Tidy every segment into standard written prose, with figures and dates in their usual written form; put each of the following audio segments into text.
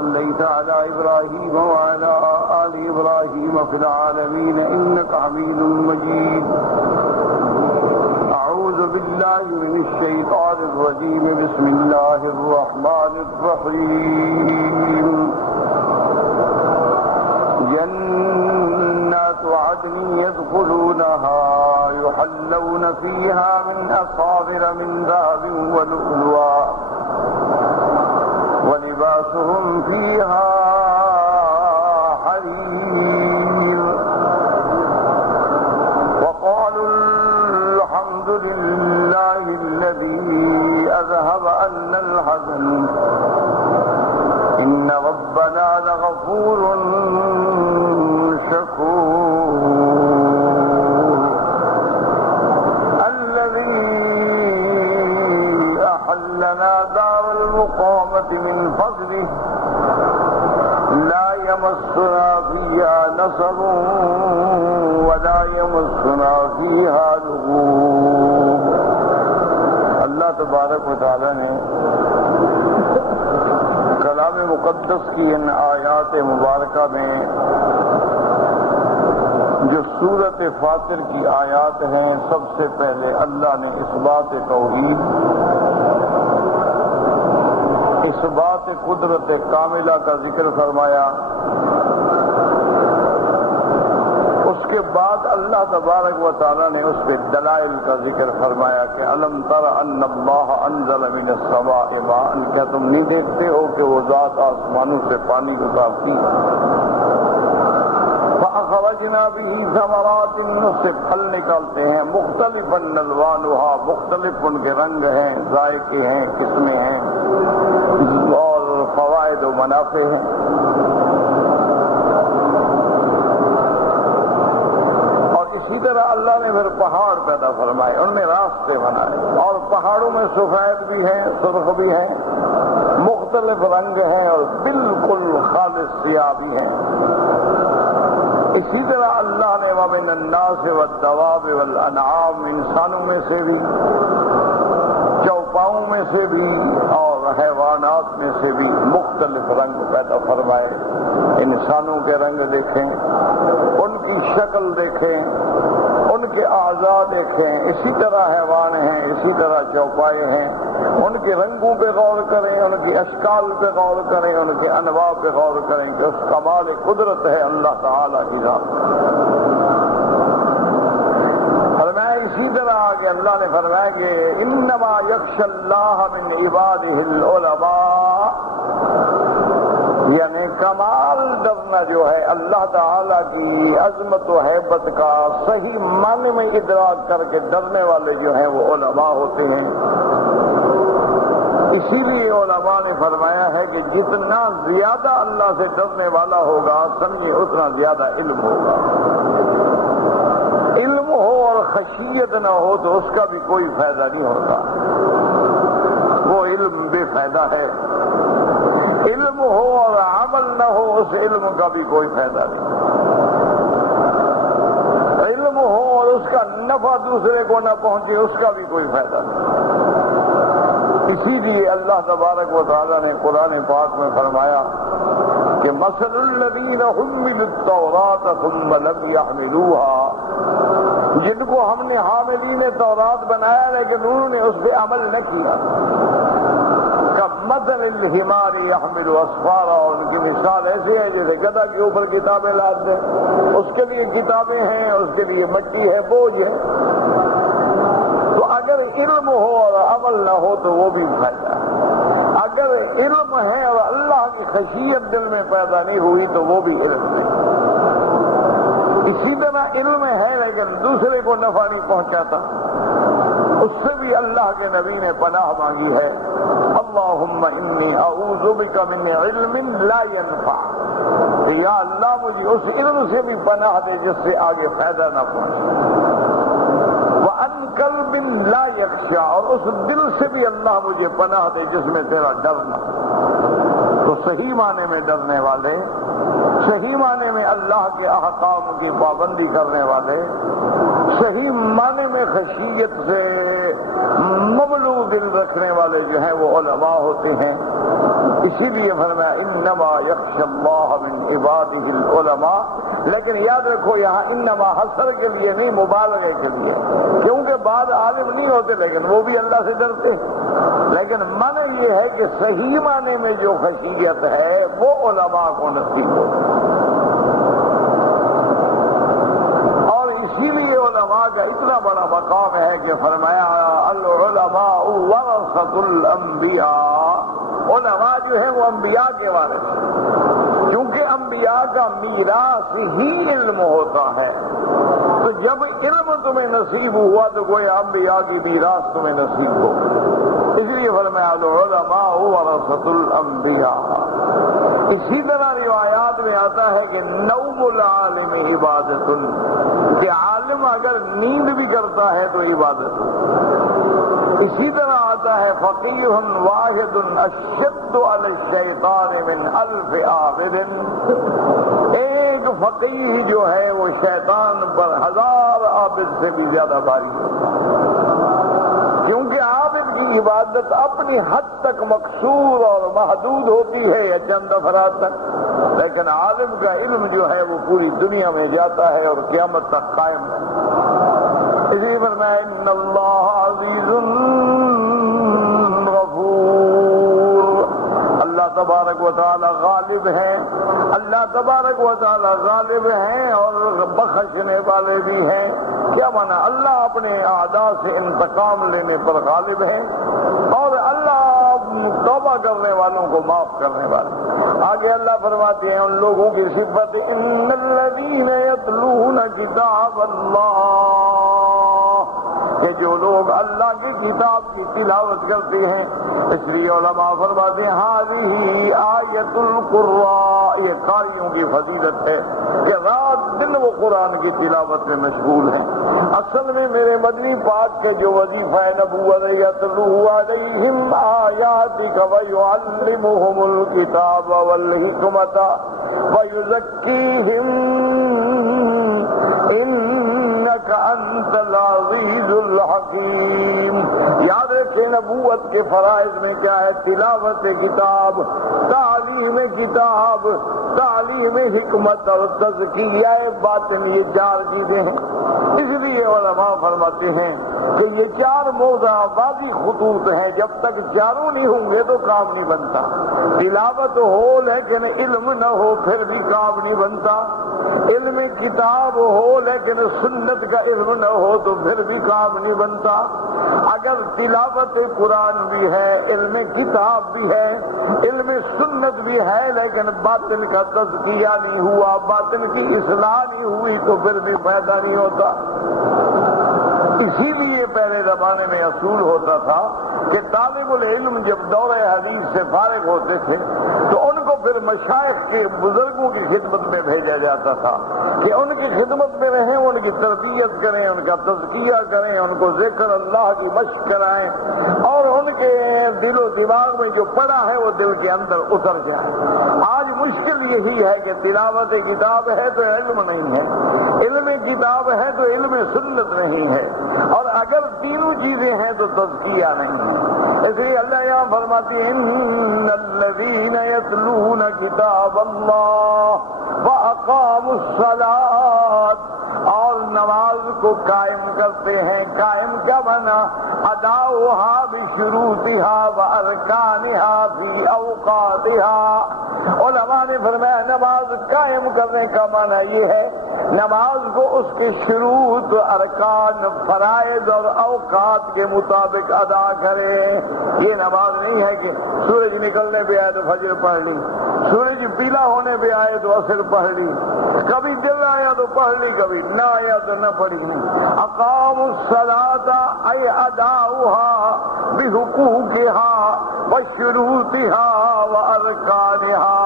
صليت على إبراهيم وعلى آل إبراهيم في العالمين إنك حميد مجيد. أعوذ بالله من الشيطان الرجيم. بسم الله الرحمن الرحيم. جنات عدن يدخلونها يحلون فيها من أساور من ذهب ولؤلؤا ولباسهم فيها حرير. وقالوا الحمد لله الذي أذهب عنا الحزن إن ربنا لغفور شكور. الذي أحلنا دار المقامة من فضله لا يمسنا فيها نصب ولا يمسنا فيها لغوب. اللہ تبارک و تعالی نے کلام مقدس کی ان آیات مبارکہ میں جو سورۃ فاطر کی آیات ہیں، سب سے پہلے اللہ نے اس بات توحید، اس بات قدرت کاملہ کا ذکر فرمایا. اس کے بعد اللہ تبارک و تعالی نے اس کے دلائل کا ذکر فرمایا کہ الم تر ان اللہ انزل من السماء ماء. کیا تم نہیں دیکھتے ہو کہ وہ ذات آسمانوں سے پانی اتارتی ہے؟ فأخرجنا به ثمرات، اس سے پھل نکالتے ہیں، مختلف الوانها، مختلف ان کے رنگ ہیں، ذائقے ہیں، قسمیں ہیں اور فوائد و منافع ہیں. اسی طرح اللہ نے پھر پہاڑ پیدا فرمائے، ان میں راستے بنائے، اور پہاڑوں میں سفید بھی ہیں، سرخ بھی ہیں، مختلف رنگ ہیں اور بالکل خالص سیاہ بھی ہیں. اسی طرح اللہ نے ومن الناس والدواب والانعام، انسانوں میں سے بھی، چوپاؤں میں سے بھی اور حیوانات میں سے بھی مختلف رنگ پیدا فرمائے. انسانوں کے رنگ دیکھیں، ان کی شکل دیکھیں، ان کے اعضاء دیکھیں، اسی طرح حیوان ہیں، اسی طرح چوپائے ہیں، ان کے رنگوں پہ غور کریں، ان کی اشکال پہ غور کریں، ان کے انواع پہ غور کریں. جو کمال قدرت ہے اللہ تعالی کی ذات. فرمایا اسی طرح آگے اللہ نے فرمایا کہ انما یخشی اللہ من عبادہ العلماء، یعنی کمال ڈرنا جو ہے اللہ تعالیٰ کی عظمت و ہیبت کا صحیح معنی میں ادراک کر کے ڈرنے والے جو ہیں وہ علماء ہوتے ہیں. اسی لیے علماء نے فرمایا ہے کہ جتنا زیادہ اللہ سے ڈرنے والا ہوگا سمجھے اتنا زیادہ علم ہوگا. علم ہو اور خشیت نہ ہو تو اس کا بھی کوئی فائدہ نہیں ہوتا، وہ علم بے فائدہ ہے. علم ہو اور عمل نہ ہو اس علم کا بھی کوئی فائدہ نہیں. علم ہو اور اس کا نفع دوسرے کو نہ پہنچے اس کا بھی کوئی فائدہ نہیں. اسی لیے اللہ تبارک و تعالی نے قرآن پاک میں فرمایا کہ مثل الذین حملوا التوراۃ ثم لم یحملوها، جن کو ہم نے حاملین تورات بنایا لیکن انہوں نے اس پہ عمل نہ کیا، مثل الحمار يحمل اسفارا، اور ان کی مثال ایسے ہے جیسے گدھا کے اوپر کتابیں لاد دیں. اس کے لیے کتابیں ہیں، اس کے لیے مٹی ہے، بوجھ ہے. تو اگر علم ہو اور عمل نہ ہو تو وہ بھی فائدہ ہے. اگر علم ہے اور اللہ کی خشیت دل میں پیدا نہیں ہوئی تو وہ بھی علم ہے. اسی طرح علم ہے لیکن دوسرے کو نفع نہیں پہنچاتا، اس سے بھی اللہ کے نبی نے پناہ مانگی ہے. اللہم انی اعوذ بک من علم لا ينفع، یا اللہ مجھے اس علم سے بھی پناہ دے جس سے آگے فائدہ نہ پہنچے. وعن قلب لا یخشی، اور اس دل سے بھی اللہ مجھے پناہ دے جس میں تیرا ڈر نہ. تو صحیح معنی میں ڈرنے والے، صحیح معنی میں اللہ کے احکام کی پابندی کرنے والے، صحیح معنی میں خشیت سے مبلوغ دل رکھنے والے جو ہیں وہ علماء ہوتے ہیں. اسی لیے فرمایا انما یخشی اللہ من عبادہ العلماء. لیکن یاد رکھو یہاں انما حصر کے لیے نہیں، مبالغے کے لیے، کیونکہ بعض عالم نہیں ہوتے لیکن وہ بھی اللہ سے ڈرتے ہیں. لیکن معنی یہ ہے کہ صحیح معنی میں جو خشیت ہے وہ علماء کو نصیب ہو. اور اسی لیے علماء کا اتنا بڑا مقام ہے کہ فرمایا العلماء ورثۃ الانبیاء. علماء جو ہیں وہ انبیاء کے وارث ہیں، کیونکہ انبیاء کا میراث ہی علم ہوتا ہے. تو جب علم تمہیں نصیب ہوا تو گویا انبیاء کی میراث تمہیں نصیب ہو. اس لیے فرمایا العلماء ورثۃ الانبیاء. اسی طرح روایات میں آتا ہے کہ نوم العالم عبادت، کہ عالم اگر نیند بھی کرتا ہے تو عبادت. اسی طرح آتا ہے فقیہ واحد اشد علی الشیطان من الف عابد. ایک فقیہ جو ہے وہ شیطان پر 1000 عابد سے بھی زیادہ بھاری ہوتا ہے، کیونکہ عابد کی عبادت اپنی حد تک مقصور اور محدود ہوتی ہے یا چند افراد تک، لیکن عالم کا علم جو ہے وہ پوری دنیا میں جاتا ہے اور قیامت تک قائم ہے. اسی فرمایا ان اللہ عزیز غفور. اللہ تبارک و تعالی غالب ہیں، اللہ تبارک و تعالی غالب ہیں اور بخشنے والے بھی ہیں. کیا مانا؟ اللہ اپنے اعداء سے انتقام لینے پر غالب ہے اور اللہ توبہ کرنے والوں کو معاف کرنے والے. آگے اللہ فرماتے ہیں ان لوگوں کی صفت ان الذین یتلون کتاب اللہ، کہ جو لوگ اللہ کی کتاب کی تلاوت کرتے ہیں. اس لیے علماء فرماتے ہیں ہذہ آیت القراء، یہ قاریوں کی فضیلت ہے کہ رات دن وہ قرآن کی تلاوت میں مشغول ہیں. اصل میں میرے مدنی پاک کے جو وظیفہ نبوت یتلو علیہم آیاتک ویعلمہم الکتاب والحکمت ویزکیہم انک انت العزیز الحکیم. یاد رکھیں نبوت کے فرائض میں کیا ہے؟ تلاوت کتاب، تعلیم کتاب، تعلیم حکمت اور تزکیہ باطن، یہ 4 چیزیں ہیں. اس لیے علماء فرماتے ہیں کہ یہ 4 موضوع واضح خطوط ہیں، جب تک چاروں نہیں ہوں گے تو کام نہیں بنتا. تلاوت ہو لیکن علم نہ ہو پھر بھی کام نہیں بنتا. علم کتاب ہو لیکن سنت کا علم نہ ہو تو پھر بھی کام نہیں بنتا. اگر تلاوت قرآن بھی ہے، علم کتاب بھی ہے، علم سنت بھی ہے، لیکن باطن کا تزکیہ نہیں ہوا، باطن کی اصلاح نہیں ہوئی تو پھر بھی فائدہ نہیں ہوتا. اسی لیے پہلے زمانے میں اصول ہوتا تھا کہ طالب العلم جب دور حدیث سے فارغ ہوتے تھے تو ان کو پھر مشائخ کے بزرگوں کی خدمت میں بھیجا جاتا تھا کہ ان کی خدمت میں رہیں، ان کی تربیت کریں، ان کا تزکیہ کریں، ان کو ذکر اللہ کی مشق کرائیں اور ان کے دل و دماغ میں جو پڑا ہے وہ دل کے اندر اتر جائے. آج مشکل یہی ہے کہ تلاوت کتاب ہے تو علم نہیں ہے، علم کتاب ہے تو علم سنت نہیں ہے، اور اگر تینوں چیزیں ہیں تو تزکیہ نہیں ہے. اس لیے اللہ یہاں فرماتی ہیں ان الذین یتلون کتاب اللہ واقاموا الصلاۃ، اور نماز کو قائم کرتے ہیں. قائم کیا بنا؟ اداؤہا بشروطہا وارکانہا فی اوقاتہا. علماء نے فرمایا نماز قائم کرنے کا معنی یہ ہے نماز کو اس کے شروط، ارکان، فرائض اور اوقات کے مطابق ادا کرے. یہ نماز نہیں ہے کہ سورج نکلنے پہ آئے تو فجر پڑھ لی، سورج پیلا ہونے پہ آئے تو عصر پڑھ لی، کبھی دل آیا تو پڑھ لی، کبھی نہ آیا تو نہ پڑھی. اقاموا الصلاۃ ای اداؤہا بحقوقہا وشروطہا وارکانہا.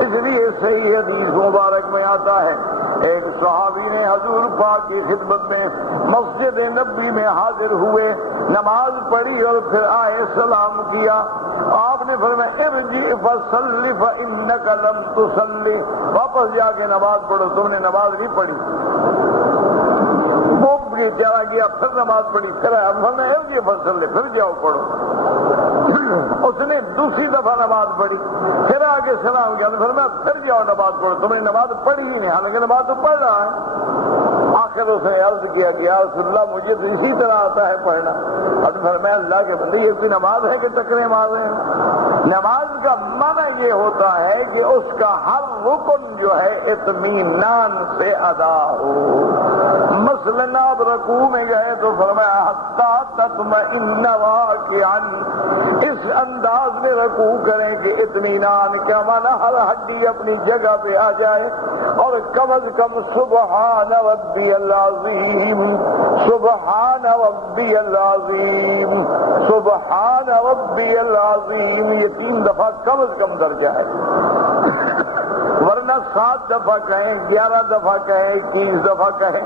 اس لیے صحیح حدیث مبارک میں آتا ہے ایک صحابی نے حضور پاک کی خدمت میں مسجد نبوی میں حاضر ہوئے، نماز پڑھی اور پھر آئے سلام کیا. آپ نے فرمایا ارجع فصلی فانک لم تصلی، واپس جا کے نماز پڑھو، تم نے نماز نہیں پڑھی. وہ چلا گیا، پھر نماز پڑھی، پھر ہم نے یہ فصل لے، پھر جاؤ پڑھو۔ اس نے دوسری دفعہ نماز پڑھی، پھر آگے سلام کیا، پھر جاؤ نماز پڑھو، تم نے نماز پڑھی ہی نہیں، حالانکہ نماز تو پڑھ رہا ہے۔ آخر اس نے عرض کیا کہ یا رسول اللہ مجھے تو اسی طرح آتا ہے پڑھنا۔ اب فرمایا اللہ کے بندے یہ کوئی نماز ہے کہ ٹکرے مار رہے ہیں؟ نماز کا معنی یہ ہوتا ہے کہ اس کا ہر رکن جو ہے اطمینان سے ادا ہو۔ مثلاً آپ رکوع میں گئے تو فرمایا حتیٰ تطمئن واقعاً، اس انداز میں رکوع کریں کہ اطمینان کا معنی ہر ہڈی اپنی جگہ پہ آ جائے، اور کم از کم سبحان ربی العظیم، سبحان ربی العظیم، سبحان ربی العظیم، یہ 3 دفعہ کم از کم درجہ ہے، ورنہ 7 دفعہ کہیں، 11 دفعہ کہیں، 21 دفعہ کہیں۔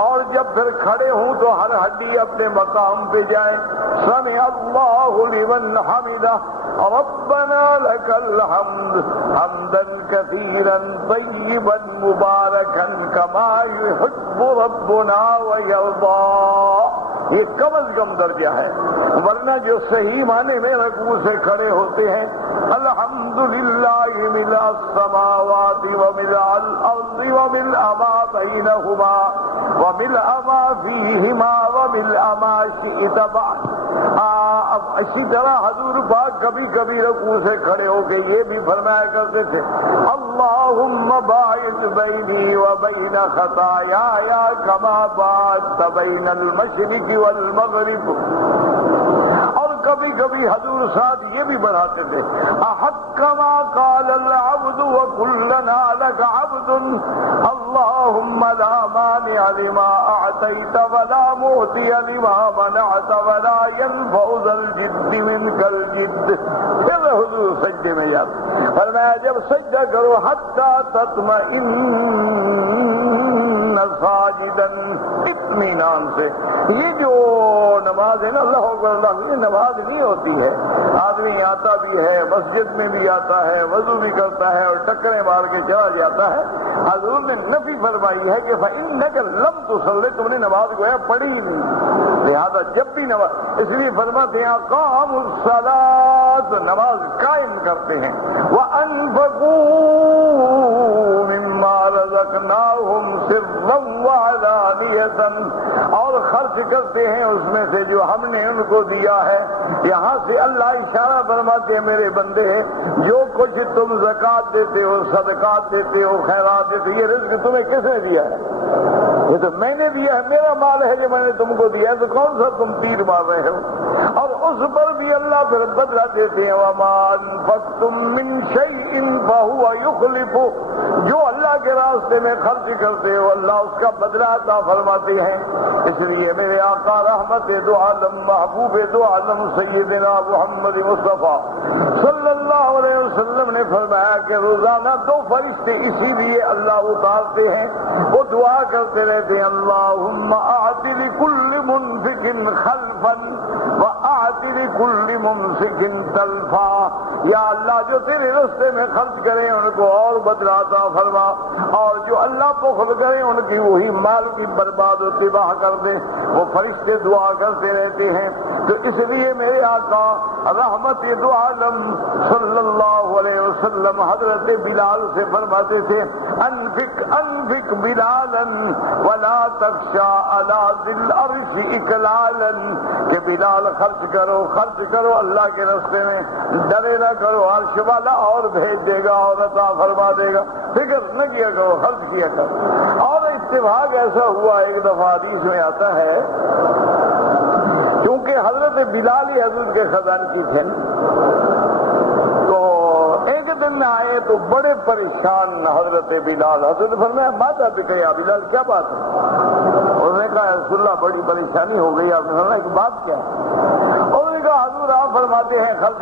اور جب پھر کھڑے ہوں تو ہر ہڈی اپنے مقام پہ جائے، سمع اللہ لمن حمدہ، ربنا لك الحمد حمدا كثيرا طيبا مباركا كما يحب ربنا ويرضى، یہ کم از کم درجہ ہے۔ ورنہ جو صحیح معنی میں رکوع سے کھڑے ہوتے ہیں الحمدللہ ملء السماوات وملء الارض وملء ما بینہما وملء ما فیہما وملء ما شئت بعد۔ اسی طرح حضور پاک کبھی کبھی رکوع سے کھڑے ہو کے یہ بھی فرمایا کرتے تھے اللہم باعث بینی وبین خطایای کما باعثت بین المشرق والمغرب۔ اور کبھی کبھی حضور ساتھ یہ بھی بڑھاتے تھے احق ما قال العبد وکلنا لک عبد، اللہم لا مانع لما اعطیت ولا معطی لما منعت ولا ينفع ذا الجد منك الجد۔ پھر حضور سجدے میں جاتے، فرمایا جب سجدہ کرو حتی تطمئن ساجدا، اطمینان سے۔ یہ جو نماز ہے نا اللہ اکبر اللہ، یہ نماز نہیں ہوتی ہے، آدمی آتا بھی ہے مسجد میں بھی آتا ہے، وضو بھی کرتا ہے اور ٹکرے مار کے چلا جاتا ہے۔ حضور نے نفی فرمائی ہے کہ فإنك لم تصل، تم نے نماز گویا پڑھی ہی نہیں، لہذا جب بھی نماز، اس لیے فرماتے ہیں اقاموا الصلاۃ، نماز قائم کرتے ہیں، وانفقوا مما رزقناہم سرا وعلانیۃ، اور خرچ کرتے ہیں اس میں سے جو ہم نے ان کو دیا ہے۔ یہاں سے اللہ اشارہ فرماتے ہیں میرے بندے جو کچھ تم زکوٰۃ دیتے ہو، صدقات دیتے ہو، خیرات دیتے ہو، یہ رزق تمہیں کس نے دیا ہے؟ یہ تو میں نے دیا ہے، میرا مال ہے جو میں نے تم کو دیا ہے، تو کون سا تم تیر مار رہے ہو؟ اور اس پر بھی اللہ پھر بدلہ دیتے ہیں وما انفقتم من شیء فهو یخلف، جو اللہ کے راستے میں خرچ کرتے ہو اللہ اس کا بدلہ عطا فرماتے ہیں۔ اس لیے میرے آقا رحمت دو عالم محبوب دو عالم سیدنا محمد مصطفیٰ صلی اللہ علیہ وسلم نے فرمایا کہ روزانہ 2 فرشتے اسی لیے اللہ اتارتے ہیں، وہ دعا کرتے رہتے ہیں اللہم اعط لکل منفق خلفا واعط لکل ممسک تلفا، یا اللہ جو تیرے راستے میں خرچ کریں ان کو اور بدلہ عطا فرما، اور جو اللہ بخل کریں ان کی وہی مال کی برباد و تباہ کر دے۔ وہ فرشتے دعا کرتے رہتے ہیں۔ تو اس لیے میرے آقا رحمت دو عالم صلی اللہ علیہ وسلم حضرت بلال سے فرماتے تھے انفق انفق بلالا ولا تخشى على ذي العرش اکلالا، کہ بلال خرچ کرو اللہ کے راستے میں، ڈرے نہ کرو، عرش والا اور بھیج دے گا اور عطا فرما دے گا، فکر نہ کیا کرو، خرچ کیا کرو۔ اور اتفاق ایسا ہوا ایک دفعہ حدیث میں آتا ہے، کیونکہ حضرت بلال ہی حضرت کے خزان کی تھے، تو ایک دن میں آئے تو بڑے پریشان حضرت بلال، حضرت فرمایا بات آتے کہ یا بلال کیا بات ہے؟ انہوں نے کہا رسول اللہ بڑی پریشانی ہو گئی، آپ نے فرمایا کہ بات کیا ہے؟ انہوں نے کہا حضور آپ فرماتے ہیں خرچ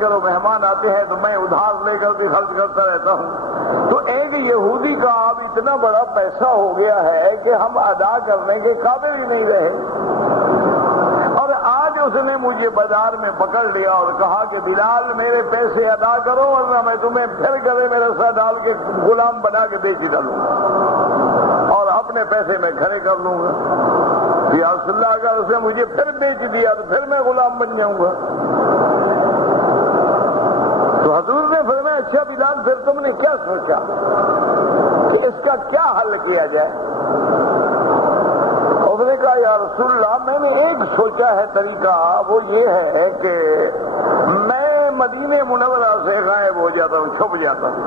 کرو، مہمان آتے ہیں تو میں ادھار لے کر بھی خرچ کرتا رہتا ہوں، تو ایک یہودی کا اب اتنا بڑا پیسہ ہو گیا ہے کہ ہم ادا کرنے کے قابل ہی نہیں رہے، اور آج اس نے مجھے بازار میں پکڑ لیا اور کہا کہ بلال میرے پیسے ادا کرو ورنہ میں تمہیں پھر گلے میں رسا ڈال کے غلام بنا کے بیچ ڈالوں گا اور اپنے پیسے میں کھڑے کر لوں گا۔ یا رسول اللہ اگر اسے مجھے پھر بیچ دیا تو پھر میں غلام بن جاؤں گا. تو حضور نے فرمایا اچھا بلال پھر تم نے کیا سوچا کہ اس کا کیا حل کیا جائے؟ اس نے کہا یا رسول اللہ میں نے ایک سوچا ہے طریقہ، وہ یہ ہے کہ میں مدینہ منورہ سے غائب ہو جاتا ہوں، چھپ جاتا ہوں.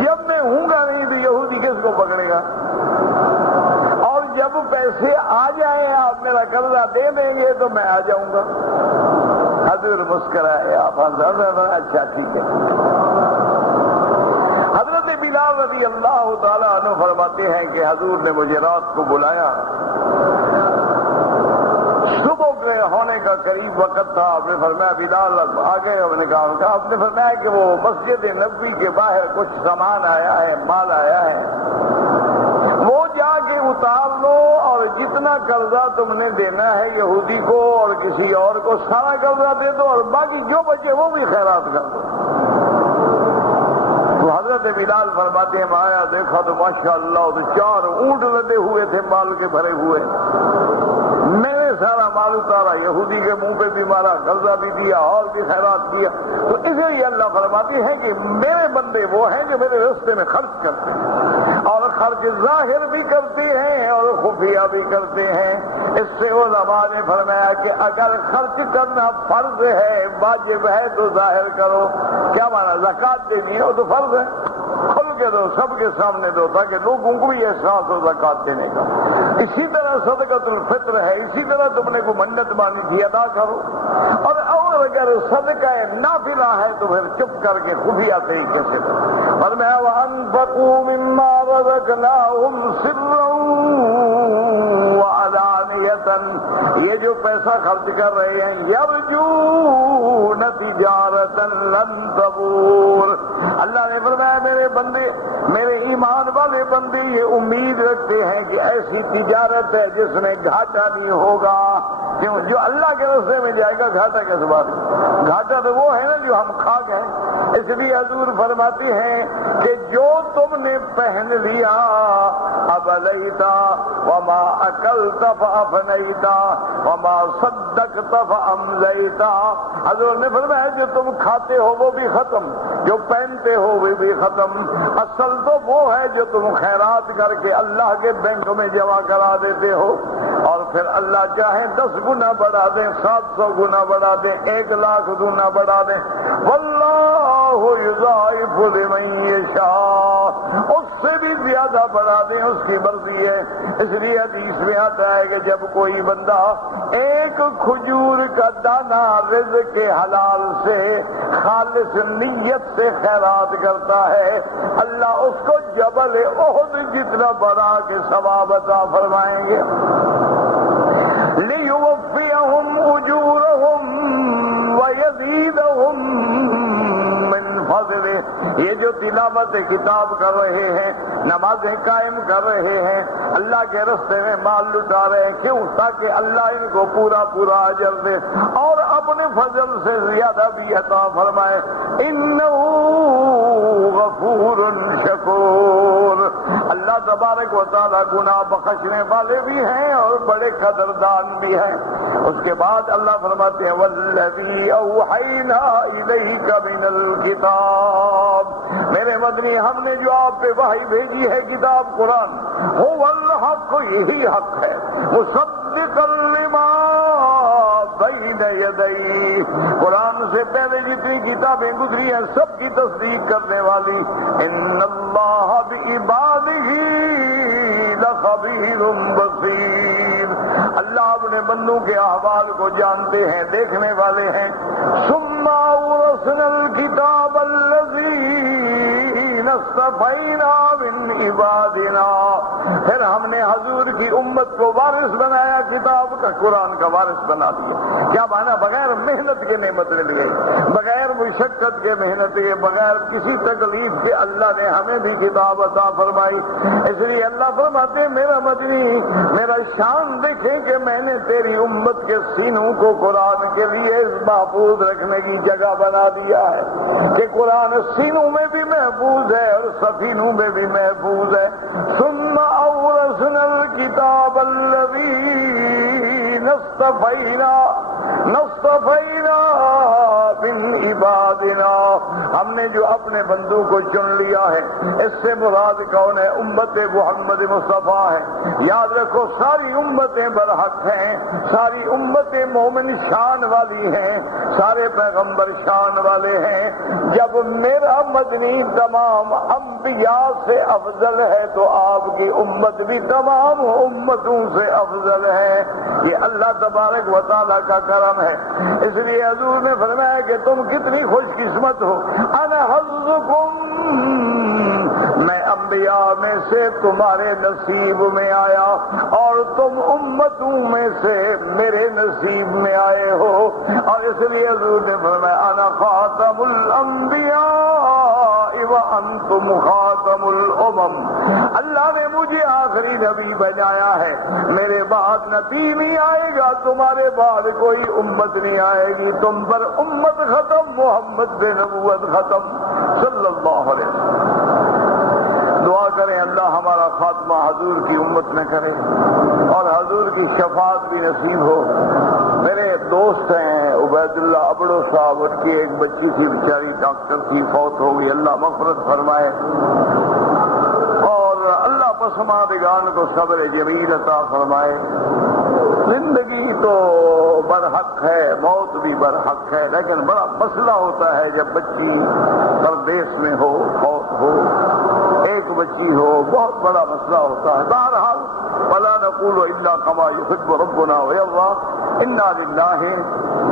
جب میں ہوں گا نہیں تو یہودی کس کو پکڑے گا، اور جب پیسے آ جائیں آپ میرا قرضہ دے دیں گے تو میں آ جاؤں گا. حضرت مسکرائے، آپ اچھا ٹھیک ہے. حضرت بلال رضی اللہ تعالیٰ عنہ فرماتے ہیں کہ حضور نے مجھے رات کو بلایا، صبح کے ہونے کا قریب وقت تھا. آپ نے فرمایا بلال آگے، ہم نے کہا آپ نے فرمایا کہ وہ مسجد نبوی کے باہر کچھ سامان آیا ہے، مال آیا ہے، وہ جا کے اتار لو اور جتنا قرضہ تم نے دینا ہے یہودی کو اور کسی اور کو سارا قرضہ دے دو، اور باقی جو بچے وہ بھی خیرات کر دو. تو حضرت بلال فرماتے ہیں آیا دیکھا تو ماشاءاللہ تو 4 اونٹ لدے ہوئے تھے مال کے بھرے ہوئے. میں نے سارا مال اتارا، یہودی کے منہ پہ بھی مارا، قرضہ بھی دیا اور بھی خیرات کیا. تو اسی لیے اللہ فرماتی ہے کہ میرے بندے وہ ہیں جو میرے راستے میں خرچ کرتے ہیں، اور خرچ ظاہر بھی کرتے ہیں اور خفیہ بھی کرتے ہیں. اس سے وہ علماء نے فرمایا کہ اگر خرچ کرنا فرض ہے، واجب ہے تو ظاہر کرو. کیا مانا؟ زکات دینی ہے وہ تو فرض ہے، کھل کے دو، سب کے سامنے دو تاکہ لوگوں کو بھی احساس ہو زکات دینے کا. اسی طرح صدقۃ الفطر ہے، اسی طرح تم نے کوئی منت مانی تھی ادا کرو. اور اگر صدقہ نافلہ ہے تو پھر چپ کر کے خفیہ طریقے سے دو. فرمایا وَأَنفِقُوا مِمَّا رَزَقْنَاهُمْ سِرًّا وَعَلَانِيَةً، یہ جو پیسہ خرچ کر رہے ہیں یرجون تجارتا لن تبور. اللہ نے فرمایا میرے بندے، میرے ایمان والے بندے یہ امید رکھتے ہیں کہ ایسی تجارت ہے جس میں گھاٹا نہیں ہوگا. کیوں؟ جو اللہ کے راستے میں جائے گا گھاٹا کس بات؟ گھاٹا تو وہ ہے نا جو ہم کھا گئے. اس لیے حضور فرماتے ہیں کہ جو تم نے پہن لیا ابلیتا وما اکلت فافنیتا وما صدقت فاملیتا. حضور نے فرمایا جو تم کھاتے ہو وہ بھی ختم، جو پہنتے ہو وہ بھی ختم. اصل تو وہ ہے جو تم خیرات کر کے اللہ کے بینک میں جمع کرا دیتے ہو، اور پھر اللہ چاہے 10 گنا بڑھا دیں، 700 گنا بڑھا دیں، 1 لاکھ گنا بڑھا دیں. واللہ یضاعف لمن یشاء، اس سے بھی زیادہ بڑھا دیں، اس کی مرضی ہے. اس لیے حدیث میں آتا ہے کہ جب کوئی بندہ ایک کھجور کا دانہ رزق کے حلال سے خالص نیت سے خیرات کرتا ہے، اللہ اس کو جبل احد جتنا بڑا کے ثواب عطا فرمائیں گے. لِيُوَفِّيَهُمْ أُجُورَهُمْ وَيَزِيدَهُم مِّن فَضْلِهِ. یہ جو تلاوت کتاب کر رہے ہیں، نمازیں قائم کر رہے ہیں، اللہ کے راستے میں مال لٹا رہے ہیں، کیوں؟ تاکہ اللہ ان کو پورا پورا اجر دے اور اپنے فضل سے زیادہ بھی عطا فرمائے. إِنَّهُ غَفُورٌ شَكُورٌ. اللہ تبارک و تعالیٰ گناہ بخشنے والے بھی ہیں اور بڑے قدردان بھی ہیں. اس کے بعد اللہ فرماتے ہیں وَالَّذِي أَوْحَيْنَا إِلَيْكَ مِنَ الْكِتَابِ. میرے مدنی ہم نے جو آپ پہ وحی بھیجی ہے کتاب قرآن، هُوَ الْحَقُّ، یہی حق ہے، مُصَدِّقًا لِمَا بَيْنَ يَدَيْهِ، قرآن سے پہلے جتنی کتابیں گزری ہیں سب کی تصدیق کرنے والی. إِنَّ اللَّهَ بِعِبَادِهِ لَخَبِيرٌ بَصِيرٌ. اللہ اپنے بندوں کے احوال کو جانتے ہیں، دیکھنے والے ہیں. ثُمَّ أَوْرَثْنَا الْكِتَابَ الَّذِينَ اصْطَفَيْنَا مِنْ عِبَادِنَا. پھر ہم نے حضور کی امت کو وارث بنایا، کتاب کا قرآن کا وارث بنا دیا. کیا مانا؟ بغیر محنت کے نعمت لے لیے، بغیر مشقت کے محنت کے، بغیر کسی تکلیف کے اللہ نے ہمیں بھی کتاب عطا فرمائی. اس لیے اللہ فرماتے ہیں میرا مدنی میرا شان دیکھیں کہ میں نے تیری امت کے سینوں کو قرآن کے لیے محفوظ رکھنے کی جگہ بنا دیا ہے کہ قرآن سینوں میں بھی محفوظ ہے اور سفینوں میں بھی محفوظ ہے. ثم أورثنا الكتاب الذين اصطفينا من عبادنا، ہم نے جو اپنے بندوں کو چن لیا ہے، اس سے مراد کون ہے؟ امت محمد مصطفیٰ ہے۔ یاد رکھو ساری امتیں برحق ہیں، ساری امتیں مومن شان والی ہیں، سارے پیغمبر شان والے ہیں۔ جب میرا مدنی تمام انبیاء سے افضل ہے تو آپ کی امت بھی تمام امتوں سے افضل ہے۔ یہ اللہ تبارک و تعالیٰ کا کرم ہے۔ اس لیے حضور نے فرمایا کہ تم کتنی خوش قسمت ہو، انا حظکم، میں انبیاء میں سے تمہارے نصیب میں آیا اور تم امتوں میں سے میرے نصیب میں آئے ہو۔ اور اس لیے حضور نے فرمایا انا خاتم الانبیاء وانتم خاتم الامم، اللہ نے مجھے آخری نبی بنایا ہے، میرے بعد نبی نہیں آئے گا، تمہارے بعد کوئی امت نہیں آئے گی، تم پر امت ختم، محمد سے نبوت ختم صلی اللہ علیہ وسلم۔ دعا کریں اللہ ہمارا خاتمہ حضور کی امت میں کرے اور حضور کی شفاعت بھی نصیب ہو۔ میرے دوست ہیں عبید اللہ ابڑو صاحب، ان کی ایک بچی تھی بیچاری ڈاکٹر کی، فوت ہو گئی، اللہ مغفرت فرمائے اور اللہ پسماندگان کو صبر جمیل عطا فرمائے۔ زندگی تو برحق ہے، موت بھی برحق ہے، لیکن بڑا مسئلہ ہوتا ہے جب بچی پردیس میں ہو، فوت ہو، ایک بچی ہو، بہت بڑا مسئلہ ہوتا ہے۔ بہرحال ولا نقول الا كما يحب ربنا ويرضى، انا لله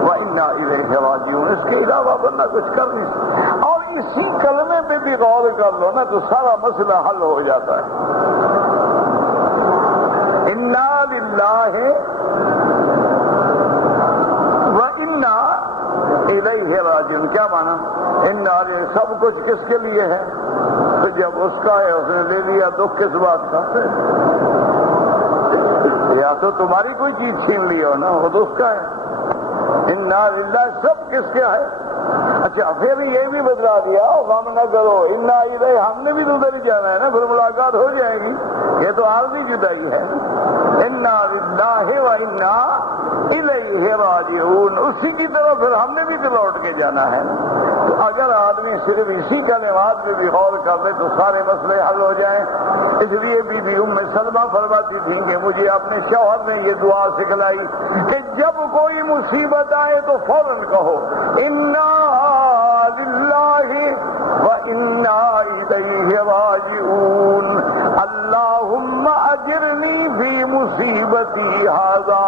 وانا الیہ راجعون، اس کے علاوہ بندہ کچھ کر نہیں سکتا۔ اور اسی کلمے پہ بھی غور کر لو نا تو سارا مسئلہ حل ہو جاتا ہے۔ انا للہ وانا الیہ راجعون، کیا مانا؟ انا سب کچھ کس کے لیے ہے؟ تو جب اس کا ہے اس نے لے لیا، دکھ کس بات کا؟ یا تو تمہاری کوئی چیز چھین لی ہو نا، وہ تو اس کا ہے۔ انا للہ سب کس کا ہے؟ اچھا پھر یہ بھی بدلا دیا، غم نہ کرو انا الیہ، ہم نے بھی تو ادھر ہی جانا ہے نا، پھر ملاقات ہو جائے گی، یہ تو عارضی جدائی ہے۔ انا للہ وانا الیہ راجعون، اسی کی طرف پھر ہم نے بھی تو لوٹ کے جانا ہے۔ تو اگر آدمی صرف اسی کلمات میں بھی غور کر لے تو سارے مسئلے حل ہو جائیں۔ اس لیے بی بی ام سلمہ فرماتی تھی کہ مجھے اپنے شوہر نے یہ دعا سکھلائی کہ جب کوئی مصیبت آئے تو فوراً کہو انا للہ وانا الیہ راجعون، اللہم اجرنی فی مصیبتی ھذا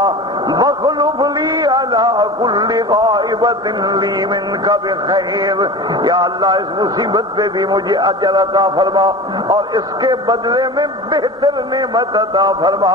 واخلف لی علی کل غائبۃ لی منک بخیر، یا اللہ اس مصیبت پہ بھی مجھے اجر عطا فرما اور اس کے بدلے میں بہتر نعمت عطا فرما۔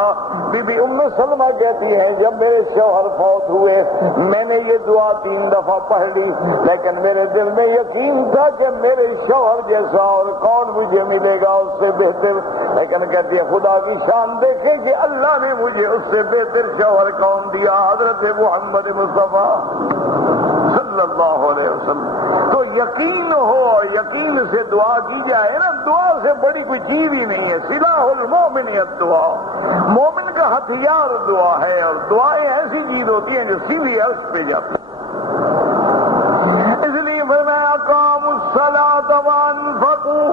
بی بی ام سلمہ کہتی ہیں جب میرے شوہر فوت ہوئے میں نے یہ دعا 3 دفعہ پڑھ لی، لیکن میرے دل میں یقین تھا کہ میرے شوہر جیسا اور کون مجھے ملے گا اس سے بہتر، لیکن کہتی ہے خدا کی شان دیکھیں کہ اللہ نے مجھے اس سے بہتر شوہر کون دیا، حضرت محمد مصطفیٰ صلی اللہ علیہ وسلم۔ تو یقین ہو اور یقین سے دعا کی جائے نا، دعا سے بڑی کوئی چیز ہی نہیں ہے۔ سلاح المومن الدعا، مومن کا ہتھیار دعا ہے، اور دعائیں ایسی چیز ہوتی ہیں جو سیدھی عرش پہ جاتی ہیں۔ اس لیے فرمایا اقاموا الصلاۃ وانفقوا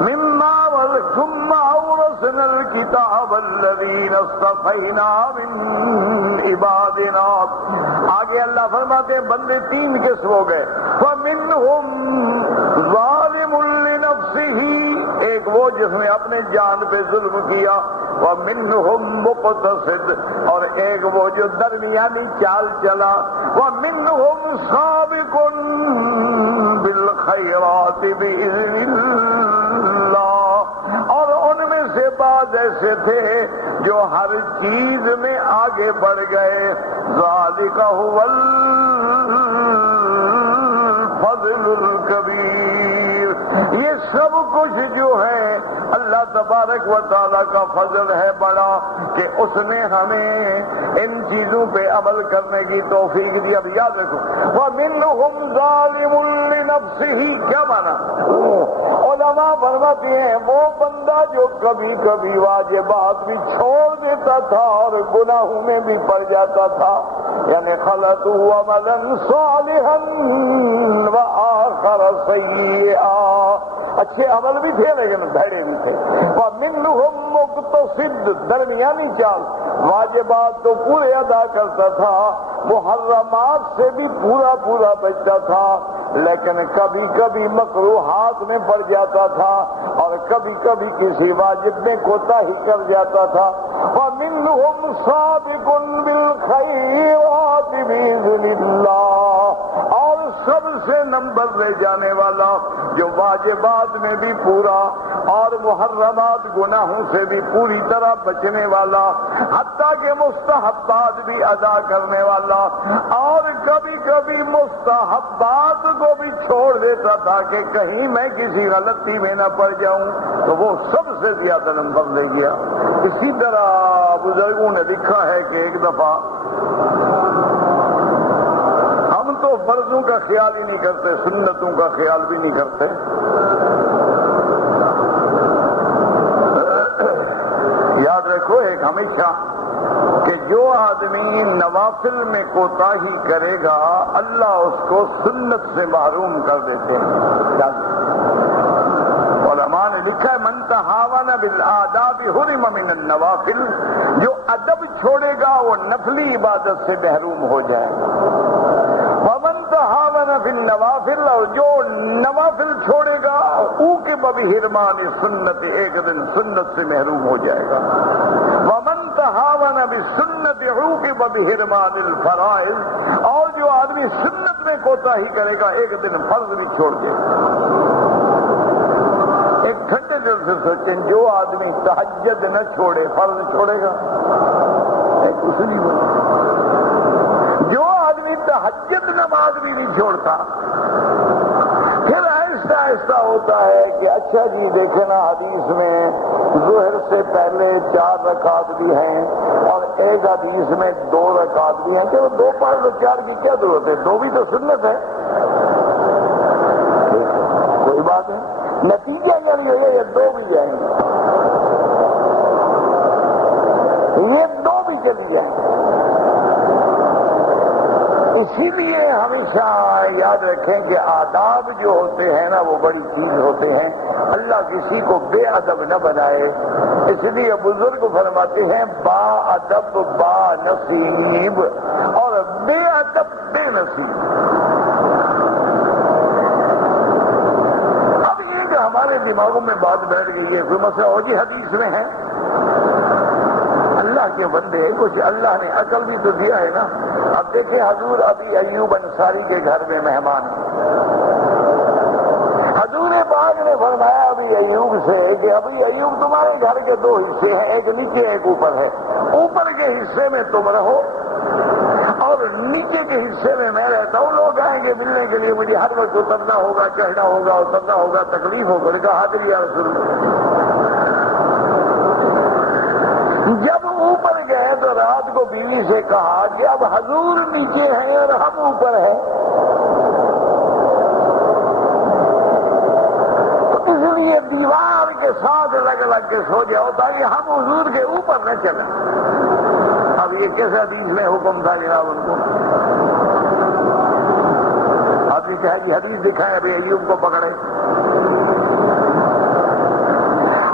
مما ثم اورثنا الكتاب الذين اصطفينا من عبادنا۔ آگے اللہ فرماتے ہیں بندے 3 قسم ہو گئے، فمنهم ظالم لنفسه، ایک وہ جس نے اپنے جان پہ ظلم کیا، ومنهم مقتصد، اور ایک وہ جو درمیانی چال چلا، ومنهم سابق بالخیرات بإذن اللہ، اور ان میں سے بعض ایسے تھے جو ہر چیز میں آگے بڑھ گئے۔ ذالک هو الفضل الکبیر، یہ سب کچھ جو ہے اللہ تبارک و تعالیٰ کا فضل ہے بڑا کہ اس نے ہمیں ان چیزوں پہ عمل کرنے کی توفیق دی. اب یاد رکھو وَمِنْهُمْ ظَالِمٌ لِنَفْسِهِ، کیا مانا؟ علماء فرماتے ہیں وہ بندہ جو کبھی کبھی واجبات بھی چھوڑ دیتا تھا اور گناہوں میں بھی پڑ جاتا تھا، یعنی خلط عملا صالحا وآخر سیئا، اچھے عمل بھی تھے لیکن بھڑے بھی تھے. وَمِنْهُمْ مُقْتَصِدٌ، درمیانی چال، واجبات تو پورے ادا کرتا تھا، محرمات سے بھی پورا بچتا تھا، لیکن کبھی کبھی مکروہات میں پڑ جاتا تھا اور کبھی کبھی کسی واجب میں کوتاہی کر جاتا تھا. وَمِنْهُمْ صَابِقٌ بِالْخَيْرَاتِ بِإِذْنِ اللَّهِ، اور سب سے نمبر لے جانے والا جو واجبات میں بھی پورا اور محرمات گناہوں سے بھی پوری طرح بچنے والا، حتیٰ کہ مستحبات بھی ادا کرنے والا، اور کبھی کبھی مستحبات کو بھی چھوڑ دیتا تھا کہ کہیں میں کسی غلطی میں نہ پڑ جاؤں، تو وہ سب سے زیادہ نمبر لے گیا. اسی طرح بزرگوں نے لکھا ہے کہ ایک دفعہ ہم تو فرضوں کا خیال ہی نہیں کرتے، سنتوں کا خیال بھی نہیں کرتے. یاد رکھو ایک ہمیشہ کہ جو آدمی نوافل میں کوتاہی کرے گا اللہ اس کو سنت سے محروم کر دیتے ہیں. علماء نے لکھا ہے من تہاون بالآداب حرم من النوافل، جو ادب چھوڑے گا وہ نفلی عبادت سے محروم ہو جائے گا. ومن تہاون بالنوافل، اور جو نوافل چھوڑے گا اوقب بحرمان سنت، ایک دن سنت سے محروم ہو جائے گا. ومن تہاون بالسنت عوقب بحرمان الفرائض، اور جو آدمی سنت میں کوتاہی کرے گا ایک دن فرض بھی چھوڑ دے گا. ایک ٹھنڈے دل سے سوچیں، جو آدمی تہجد نہ چھوڑے فرض چھوڑے گا؟ کچھ نہیں بولے. جو آدمی تہجد نماز بھی نہیں چھوڑتا، پھر آہستہ آہستہ ہوتا ہے کہ اچھا جی دیکھیں نا حدیث میں ظہر سے پہلے 4 رکعت بھی ہیں اور ایک حدیث میں 2 رکعت بھی ہیں، کہ وہ 2 پڑھ لو 4 کی کیا ضرورت ہے؟ 2 بھی تو سنت ہے. کوئی بات نہیں، نتیجہ یعنی یہ 2 بھی جائیں گے، یہ 2 بھی چلی جائیں گے. اسی لیے ہمیشہ یاد رکھیں کہ آداب جو ہوتے ہیں نا وہ بڑی چیز ہوتے ہیں. اللہ کسی کو بے ادب نہ بنائے، اس لیے بزرگ فرماتے ہیں با ادب با نصیب، اور بے ادب بے نصیب. اب یہ کہ ہمارے دماغوں میں بات بیٹھ گئی ہے، کوئی مسئلہ ہو جی حدیث میں ہے. اللہ کے بندے کچھ اللہ نے عقل بھی تو دیا ہے نا. اب دیکھیں حضور ابھی ایوب انصاری کے گھر میں مہمان ہیں. حضور پاک نے فرمایا ابھی ایوب سے کہ ابھی ایوب تمہارے گھر کے 2 حصے ہیں، ایک نیچے ایک اوپر ہے. اوپر کے حصے میں تم رہو اور نیچے کے حصے میں میں رہتا ہوں. لوگ آئیں گے ملنے کے لیے، مجھے ہر وقت اترنا ہوگا، چڑھنا ہوگا، اترنا ہوگا، تکلیف ہوگا. کہا حاضر یا رسول اللہ. جب اوپر گئے تو رات کو بیوی سے کہا کہ اب حضور نیچے ہیں اور ہم اوپر ہیں، تو اس لیے دیوار کے ساتھ لگ کے سو جاؤ تاکہ ہم حضور کے اوپر نہ چلیں. اب یہ کیسے حدیث میں حکم تھا جناب ان کو؟ آپ نے کہا کہ حدیث دکھائے ابھی ایوب کو پکڑے.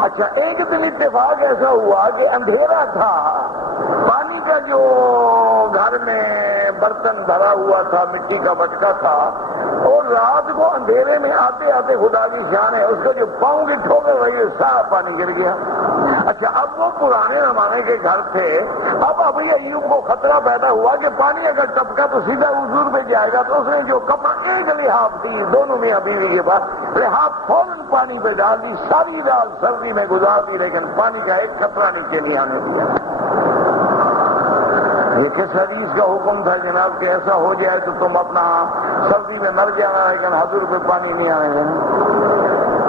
اچھا ایک دن اتفاق ایسا ہوا کہ اندھیرا تھا، پانی کا جو گھر میں برتن بھرا ہوا تھا مٹی کا بٹکا تھا، اور رات کو اندھیرے میں آتے آتے خدا کی شان ہے اس کا جو پاؤں کی ٹھوکر رہی صاف پانی گر گیا. اچھا اب وہ پرانے زمانے کے گھر تھے. اب ابھی ایوب کو خطرہ پیدا ہوا کہ پانی اگر ٹپکا تو سیدھا حضور میں جائے گا. تو اس نے جو کپڑا ایک لحاف تھی دونوں میاں بیوی کے پاس، لحاف فوراً پانی پہ ڈال دی، ساری رات سردی میں گزار دی، لیکن پانی کا ایک قطرہ نیچے نہیں آنے دیا. یہ کس حدیث کا حکم تھا جناب کہ ایسا ہو جائے تو تم اپنا سردی میں مر جانا لیکن حضور پہ پانی نہیں آنے دینا؟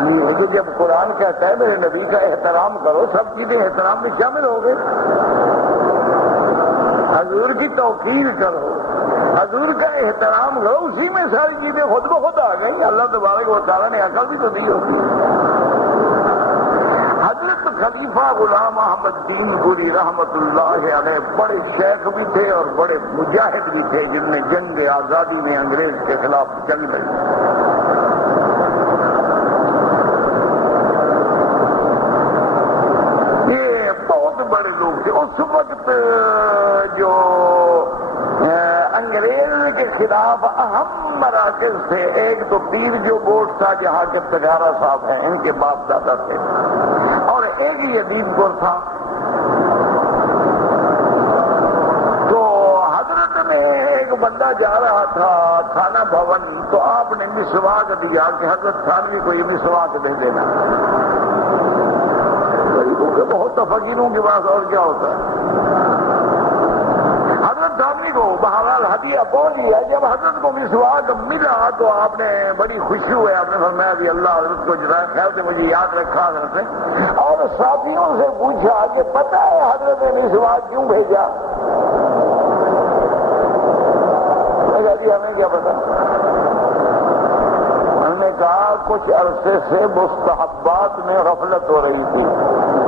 لیے کہ جب قرآن کہتا ہے میرے نبی کا احترام کرو، سب چیزیں احترام میں شامل ہو گئے. حضور کی توقیر کرو، حضور کا احترام کرو، اسی میں ساری چیزیں خود بخود آ گئی. اللہ تبارک و تعالیٰ نے عقل بھی تو دی ہوتی ہے. حضرت خلیفہ غلام احمد دین پوری رحمت اللہ علیہ بڑے شیخ بھی تھے اور بڑے مجاہد بھی تھے، جن میں جنگ آزادی میں انگریز کے خلاف چل رہی. یہ بہت بڑے لوگ تھے. اس وقت جو انگریز کے خلاف اہم مراکز تھے، ایک تو پیر جو گوٹ تھا جہاں کے تجارہ صاحب ہیں، ان کے باپ دادا تھے، اور ایک یزید پور تھا. تو حضرت میں ایک بندہ جا رہا تھا تھانہ بھون، تو آپ نے مسواک دیا کہ حضرت تھانوی کو یہ مسواک دے دینا. کیونکہ بہت فقیروں کے پاس اور کیا ہوتا ہے. حضرت تھانوی کو بہرحال ہدیہ پہنچ گیا. جب حضرت کو مسواک ملا تو آپ نے بڑی خوشی ہوئی. آپ نے فرمایا کہ اللہ حضرت کو جزائے خیر سے مجھے یاد رکھا حضرت نے. اور ساتھیوں سے پوچھا کہ پتہ ہے حضرت نے مسواک کیوں بھیجا؟ جی ہمیں کیا پتا. ہم نے کہا کچھ عرصے سے مستحبات میں غفلت ہو رہی تھی،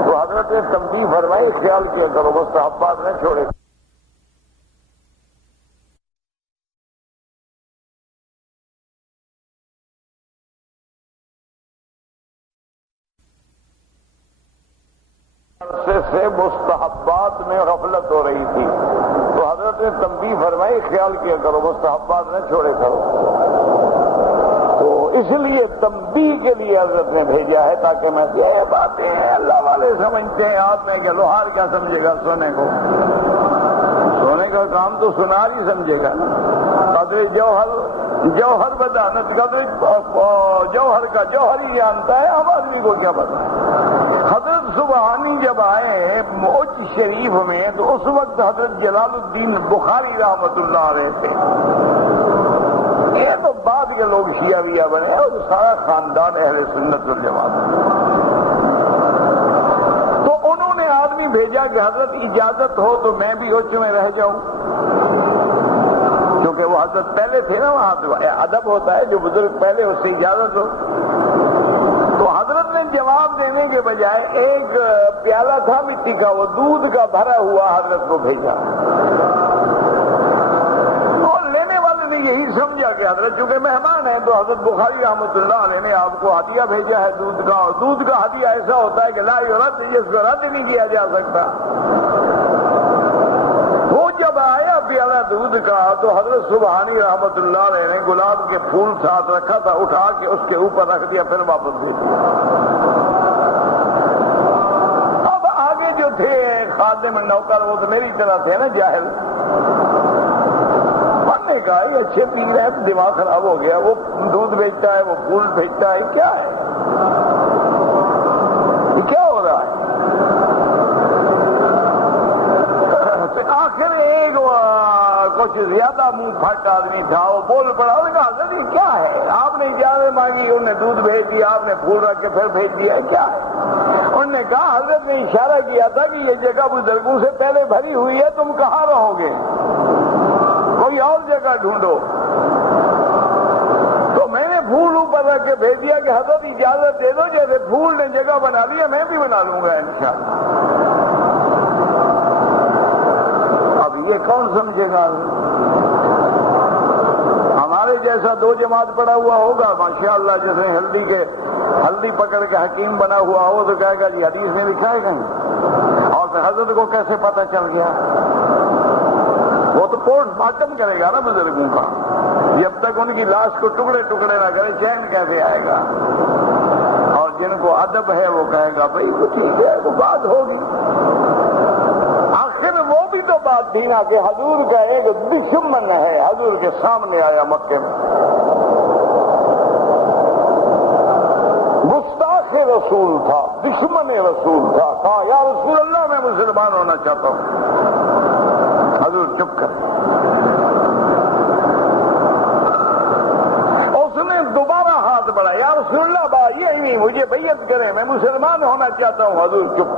تو حضرت نے تنبیہ فرمائی خیال کیا کرو مستحبات میں چھوڑے. عرصے سے مستحبات میں غفلت ہو رہی تھی، تو حضرت نے تنبیہ فرمائی خیال کیا کرو مستحبات میں چھوڑے کرو. تو اس لیے تنبیہ کے لیے حضرت نے بھیجا ہے تاکہ میں یہ باتیں اللہ والے سمجھتے ہیں آپ میں کہ لوہار کیا سمجھے گا سونے کو. سونے کا کام تو سنار ہی سمجھے گا. قدر جوہر بدانت قدر جوہر کا جوہر ہی جانتا ہے، ہم آدمی کو کیا پتا. حضرت سبحانی جب آئے موج شریف میں تو اس وقت حضرت جلال الدین بخاری رحمت اللہ علیہ تھے. یہ تو بعد کے لوگ شیعہ ویہ بنے اور سارا خاندان اہل سنت والجماعت. تو انہوں نے آدمی بھیجا کہ حضرت اجازت ہو تو میں بھی اوچ میں رہ جاؤں، کیونکہ وہ حضرت پہلے تھے نا. وہاں تو ادب ہوتا ہے جو بزرگ پہلے اس سے اجازت ہو. تو حضرت نے جواب دینے کے بجائے ایک پیالہ تھا مٹی کا، وہ دودھ کا بھرا ہوا حضرت کو بھیجا. اور لینے والے نے یہی سمجھا کہ حضرت چونکہ مہمان ہیں تو حضرت بخاری رحمۃ اللہ علیہ نے آپ کو ہدیہ بھیجا ہے دودھ کا. اور دودھ کا ہدیہ ایسا ہوتا ہے کہ لا یرد، جس کو رد نہیں کیا جا سکتا. وہ جب آیا پیالہ دودھ کا تو حضرت سبحانی رحمت اللہ علیہ نے گلاب کے پھول ساتھ رکھا تھا، اٹھا کے اس کے اوپر رکھ دیا، پھر واپس دے دیا. اب آگے جو تھے خادم نوکر وہ تو میری طرح تھے نا جاہل. من نے کہا یہ اچھے پی رہے ہیں، دماغ خراب ہو گیا. وہ دودھ بیچتا ہے، وہ پھول بیچتا ہے، کیا ہے یہ کیا ہو رہا ہے؟ آخر ایک کچھ زیادہ منہ پھٹ آدمی تھا، وہ بول پڑا. انہوں نے کہا حضرت یہ کیا ہے؟ آپ نے اجازت مانگی، انہوں نے دودھ بھیج دیا، آپ نے پھول رکھ کے پھر بھیج دیا، کیا ہے؟ انہوں نے کہا حضرت نے اشارہ کیا تھا کہ یہ جگہ بزرگوں سے پہلے بھری ہوئی ہے، تم کہاں رہو گے؟ کوئی اور جگہ ڈھونڈو. تو میں نے پھول اوپر رکھ کے بھیج دیا کہ حضرت اجازت دے دو، جیسے پھول نے جگہ بنا لی ہے میں بھی بنا لوں گا انشاءاللہ. یہ کون سمجھے گا؟ ہمارے جیسا دو جماعت پڑا ہوا ہوگا ماشاءاللہ، جیسے ہلدی پکڑ کے حکیم بنا ہوا ہو تو کہے گا جی حدیث میں لکھا ہے کہیں. اور پھر حضرت کو کیسے پتہ چل گیا؟ وہ تو پوسٹ مارٹم کرے گا نا بزرگوں کا. جب تک ان کی لاش کو ٹکڑے ٹکڑے نہ کرے چین کیسے آئے گا؟ اور جن کو ادب ہے وہ کہے گا بھائی وہ ٹھیک ہے، وہ بات ہوگی. آخر وہ بھی تو بات تھی نا کہ حضور کا ایک دشمن ہے حضور کے سامنے آیا مکے میں، گستاخ رسول تھا، دشمن رسول تھا. کہا یا رسول اللہ میں مسلمان ہونا چاہتا ہوں. حضور چپ کر. اس نے دوبارہ ہاتھ بڑھایا، یا رسول اللہ بھائی نہیں مجھے بیعت کریں، میں مسلمان ہونا چاہتا ہوں۔ حضور چپ۔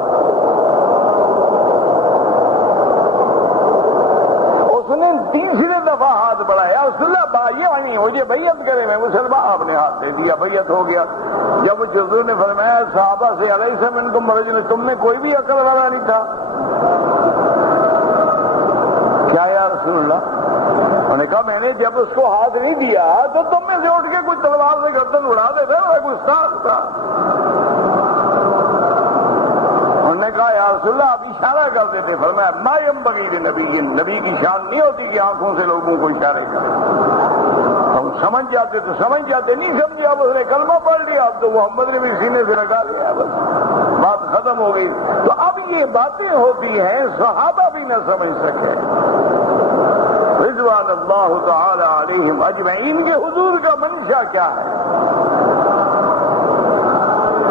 اس نے تیسرے دفعہ ہاتھ بڑھایا، رسول اللہ بھائی نہیں مجھے بیعت کریں، میں مسلمان۔ آپ نے ہاتھ دے دیا، بیعت ہو گیا۔ جب حضور نے فرمایا صحابہ سے علیہ منکم رجل، تم میں کوئی بھی عقل والا نہیں تھا؟ کیا یا رسول اللہ؟ انہوں نے کہا میں نے جب اس کو ہاتھ نہیں دیا تو تم میں سے اٹھ کے کچھ تلوار سے گردن اڑا دیتے، میں گستاخ تھا۔ انہوں نے کہا یا رسول اللہ آپ اشارہ کر دیتے۔ فرمایا ما ينبغي لنبی، نبی کی شان نہیں ہوتی کہ آنکھوں سے لوگوں کو اشارے کریں۔ ہم سمجھ جاتے تو سمجھ جاتے، نہیں سمجھے اب اس نے کلمہ پڑھ لیا، اب تو محمد نے بھی سینے سے لگا لیا، بس بات ختم ہو گئی۔ تو اب یہ باتیں ہوتی ہیں صحابہ بھی نہ سمجھ سکے رضوان اللہ تعالی علیہم اجمعین کے حضور کا منشا کیا ہے۔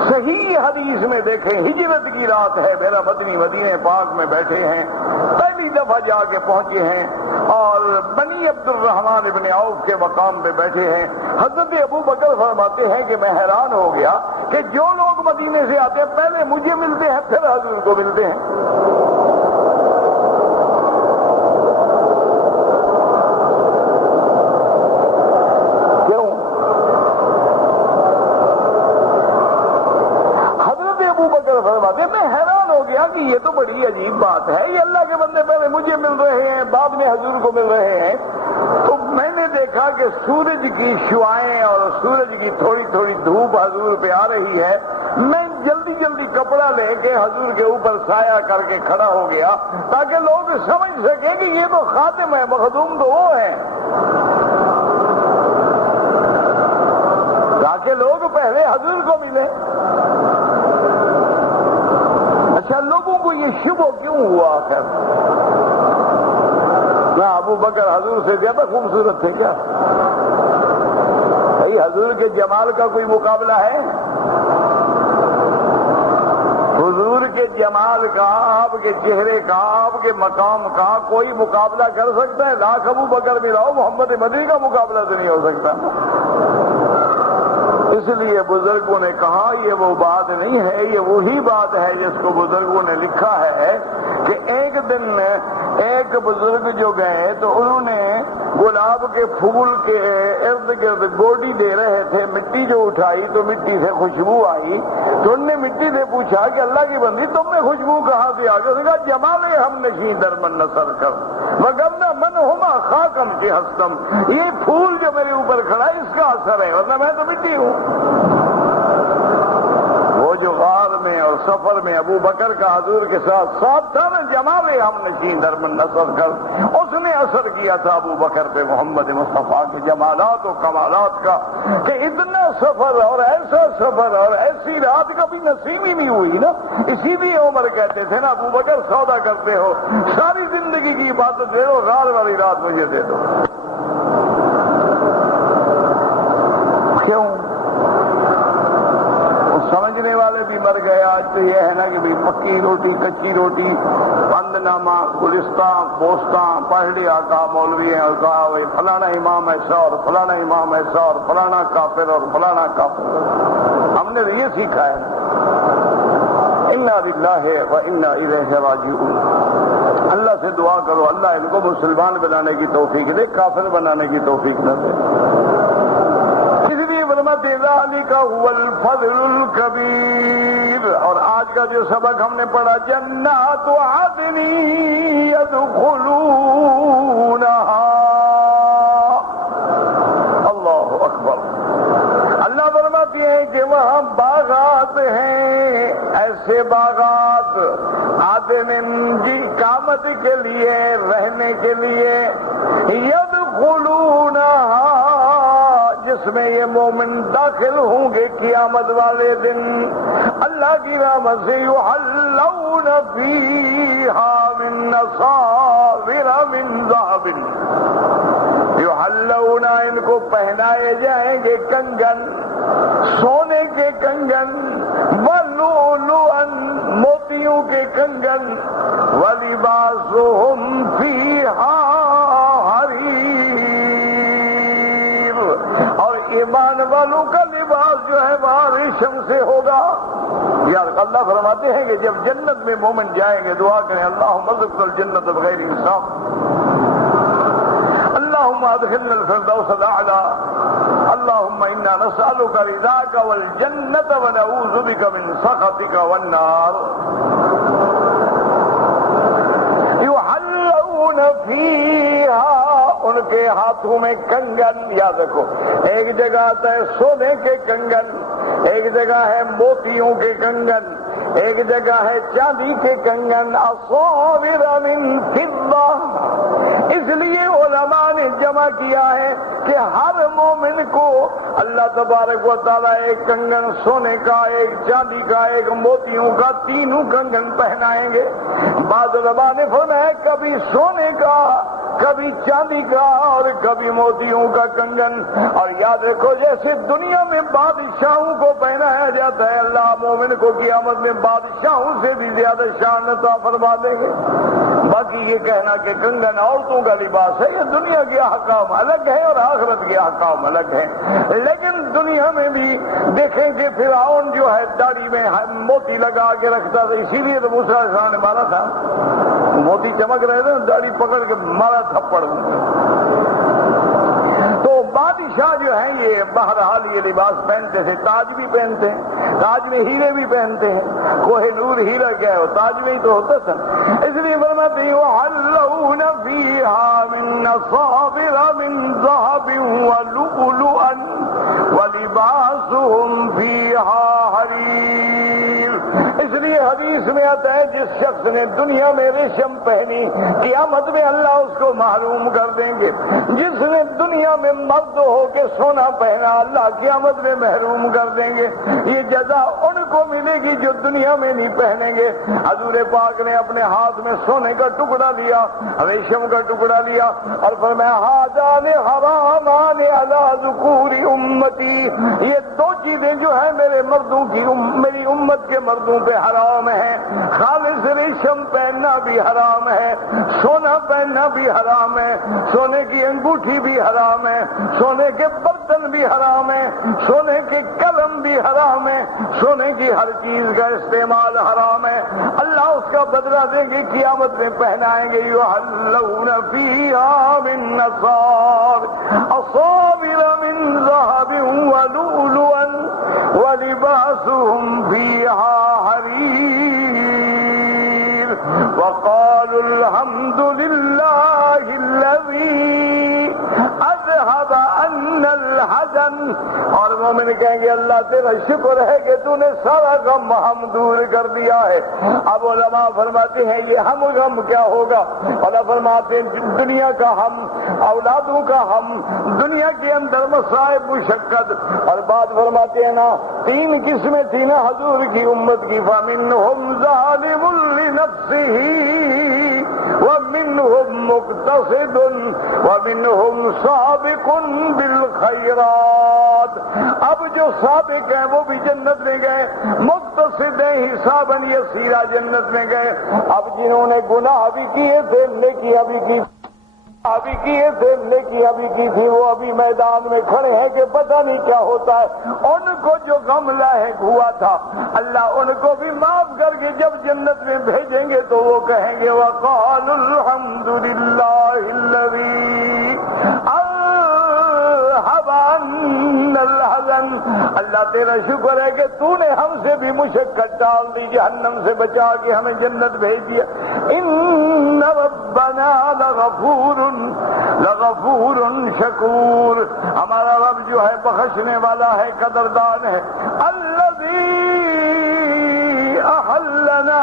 صحیح حدیث میں دیکھیں، ہجرت کی رات ہے، میرا مدنی مدینے پاک میں بیٹھے ہیں، پہلی دفعہ جا کے پہنچے ہیں اور بنی عبد الرحمن ابن عوف کے مقام پہ بیٹھے ہیں۔ حضرت ابو بکر فرماتے ہیں کہ میں حیران ہو گیا کہ جو لوگ مدینے سے آتے ہیں پہلے مجھے ملتے ہیں پھر حضور کو ملتے ہیں۔ کیوں؟ حضرت ابو بکر فرماتے ہیں میں حیران ہو گیا کہ یہ تو بڑی عجیب بات ہے، یہ اللہ کے بندے پہلے مجھے مل رہے ہیں بعد میں حضور کو مل رہے ہیں۔ تو میں نے دیکھا کہ سورج کی شعائیں اور سورج کی تھوڑی تھوڑی دھوپ حضور پہ آ رہی ہے، میں جلدی جلدی کپڑا لے کے حضور کے اوپر سایہ کر کے کھڑا ہو گیا تاکہ لوگ سمجھ سکیں کہ یہ تو خاتم ہے، مخدوم تو وہ ہے، تاکہ لوگ پہلے حضور کو ملے۔ اچھا لوگوں کو یہ شبہ کیوں ہوا آخر؟ نہ ابو بکر حضور سے زیادہ خوبصورت تھے کیا؟ بھائی حضور کے جمال کا کوئی مقابلہ ہے؟ حضور کے جمال کا، آپ کے چہرے کا، آپ کے مقام کا کوئی مقابلہ کر سکتا ہے؟ لاکھ ابو بکر ملاؤ، محمد مدنی کا مقابلہ تو نہیں ہو سکتا۔ اس لیے بزرگوں نے کہا یہ وہ بات نہیں ہے، یہ وہی بات ہے جس کو بزرگوں نے لکھا ہے کہ ایک دن ایک بزرگ جو گئے تو انہوں نے گلاب کے پھول کے ارد گرد گوڈی دے رہے تھے، مٹی جو اٹھائی تو مٹی سے خوشبو آئی، تو انہوں نے مٹی سے پوچھا کہ اللہ کی بندی تم میں خوشبو کہاں سے آ گئی؟ اس نے کہا جمال ہم نشیں در من نثر کر وگرنہ من ہما خاکم کے ہستم، یہ پھول جو میرے اوپر کھڑا ہے اس کا اثر ہے، ورنہ میں تو مٹی ہوں۔ وہ جو غار میں اور سفر میں ابو بکر کا حضور کے ساتھ تھا نا، جمال ہم نشیں در من نثر کر، اس نے اثر کیا تھا ابو بکر پہ محمد مصطفیٰ کے جمالات و کمالات کا، کہ اتنا سفر اور ایسا سفر اور ایسی رات کبھی نصیب ہی نہیں ہوئی نا۔ اسی لیے عمر کہتے تھے نا ابو بکر سودا کرتے ہو، ساری زندگی کی عبادت دے دو، رات والی رات مجھے دے دو۔ کیوں؟ سمجھنے والے بھی مر گئے۔ آج تو یہ ہے نا کہ بھی پکی روٹی کچی روٹی، بند نامہ گلستان بوستان پڑھ لیا، کہا مولوی ہیں اور کہا وہ فلانا امام ایسا اور فلانا امام ایسا اور فلانا کافر اور فلانا کافر۔ ہم نے یہ سیکھا ہے انا للہ و انا الیہ راجعون۔ اللہ سے دعا کرو اللہ ان کو مسلمان بنانے کی توفیق دے، کافر بنانے کی توفیق نہ دے۔ ذالک هو الفضل الکبیر۔ اور آج کا جو سبق ہم نے پڑھا جنات عدن يدخلونها، اللہ اکبر۔ اللہ فرماتے ہیں کہ وہاں باغات ہیں، ایسے باغات عدن کی اقامت کے لیے، رہنے کے لیے، يدخلونها جس میں یہ مومن داخل ہوں گے قیامت والے دن اللہ کی رحمت سے۔ یحلون فیہا من اساور من ذہب، یحلون ان کو پہنائے جائیں گے کنگن، سونے کے کنگن، ولؤلؤا موتیوں کے کنگن، ولباسہم فیہا حریر، اور ایمان والوں کا لباس جو ہے وہاں ریشم سے ہوگا. یار اللہ فرماتے ہیں کہ جب جنت میں مومن جائیں گے دعا کریں اللہم ادخلنا الجنت بغیر حساب، اللہم ادخلنا الفردوس الاعلی، اللہم انا نسألک رضاک والجنت ونعوذ بک من سخطک والنار. یحلون فیہا، ان کے ہاتھوں میں کنگن. یاد رکھو ایک جگہ آتا ہے سونے کے کنگن، ایک جگہ ہے موتیوں کے کنگن، ایک جگہ ہے چاندی کے کنگن. اصاور من فضہ، اس لیے علماء نے جمع کیا ہے کہ ہر مومن کو اللہ تبارک و تعالیٰ ایک کنگن سونے کا، ایک چاندی کا، ایک موتیوں کا، تینوں کنگن پہنائیں گے. بعض علماء نے فرمایا کبھی سونے کا، کبھی چاندی کا اور کبھی موتیوں کا کنگن. اور یاد رکھو جیسے دنیا میں بادشاہوں کو پہنایا جاتا ہے، اللہ مومن کو قیامت میں بادشاہوں سے بھی زیادہ شان عطا فرما دیں گے. باقی یہ کہنا کہ کنگن عورتوں کا لباس ہے، یہ دنیا کے احکام الگ ہے اور آخرت کے احکام الگ ہیں. لیکن دنیا میں بھی دیکھیں کہ فرعون جو ہے داڑھی میں موتی لگا کے رکھتا تھا، اسی لیے تو موسیٰ علیہ السلام نے مارا تھا. موتی چمک رہے تھے، داڑھی پکڑ کے مارا تھپڑ. تو بادشاہ جو ہیں یہ بہرحال یہ لباس پہنتے تھے. تاج بھی پہنتے ہیں، تاج میں ہیرے بھی پہنتے ہیں. کوہ نور ہیرا کیا ہے، وہ تاج میں ہی تو ہوتا تھا. اس لیے فرماتے ہیں وَحَلَّوْنَ فِيهَا مِنْ أَصَابِرَ مِنْ ذَهَبٍ وَلُؤْلُؤًا وَلِبَاسُهُمْ فِيهَا حَرِيرٌ. اس لیے حدیث میں آتا ہے جس شخص نے دنیا میں ریشم پہنی قیامت میں اللہ اس کو محروم کر دیں گے. جس نے دنیا میں مرد ہو کے سونا پہنا اللہ قیامت میں محروم کر دیں گے. یہ جزا ان کو ملے گی جو دنیا میں نہیں پہنیں گے. حضور پاک نے اپنے ہاتھ میں سونے کا ٹکڑا لیا، ریشم کا ٹکڑا لیا اور فرمایا ھذان حرامان علی ذکور امتی. یہ دو چیزیں جو ہیں میرے مردوں کی، میری امت کے مردوں پہ حرام ہے. خالص ریشم پہننا بھی حرام ہے، سونا پہننا بھی حرام ہے، سونے کی انگوٹھی بھی حرام ہے، سونے کے برتن بھی حرام ہے، سونے کے قلم بھی حرام ہے، سونے کی ہر چیز کا استعمال حرام ہے. اللہ اس کا بدلہ دیں گے، قیامت میں پہنائیں گے. یحلون فیہا من اصابر من ذہب ولؤلؤا ولباسهم فیہا حریر. وقالوا الحمد للہ الذی اذهب عنا الحزن. اور مومن کہیں گے اللہ تیرا شکر ہے کہ تو نے سارا غم ہم دور کر دیا ہے. اب علماء فرماتے ہیں یہ ہم غم کیا ہوگا؟ علماء فرماتے ہیں دنیا کا ہم، اولادوں کا ہم، دنیا کے اندر مصائب مشقت. اور بات فرماتے ہیں نا تین قسمیں تھی نا حضور کی امت کی. فَمِنْهُمْ ظَالِمٌ لِنَفْسِهِ وَمِنْهُمْ مُقْتَصِدٌ وَمِنْهُمْ سَابِقٌ بِالْخَيْرَاتِ. اب جو سابق ہیں وہ بھی جنت میں گئے، مقتصد ہیں حساباً یسیرا جنت میں گئے. اب جنہوں نے گناہ بھی کیے تھے نیکی ابھی کی تھی وہ ابھی میدان میں کھڑے ہیں کہ پتہ نہیں کیا ہوتا ہے. ان کو جو غم لاحق ہوا تھا اللہ ان کو بھی معاف کر کے جب جنت میں بھیجیں گے تو وہ کہیں گے وَقَالُوا الْحَمْدُ لِلَّهِ الَّذِي اذهب عنا الحزن. اللہ تیرا شکر ہے کہ تو نے ہم سے بھی مشقت ٹال دی، جہنم سے بچا کے ہمیں جنت بھیج دیا. ان ربنا لغفور شکور. ہمارا رب جو ہے بخشنے والا ہے، قدردان ہے. الذی احلنا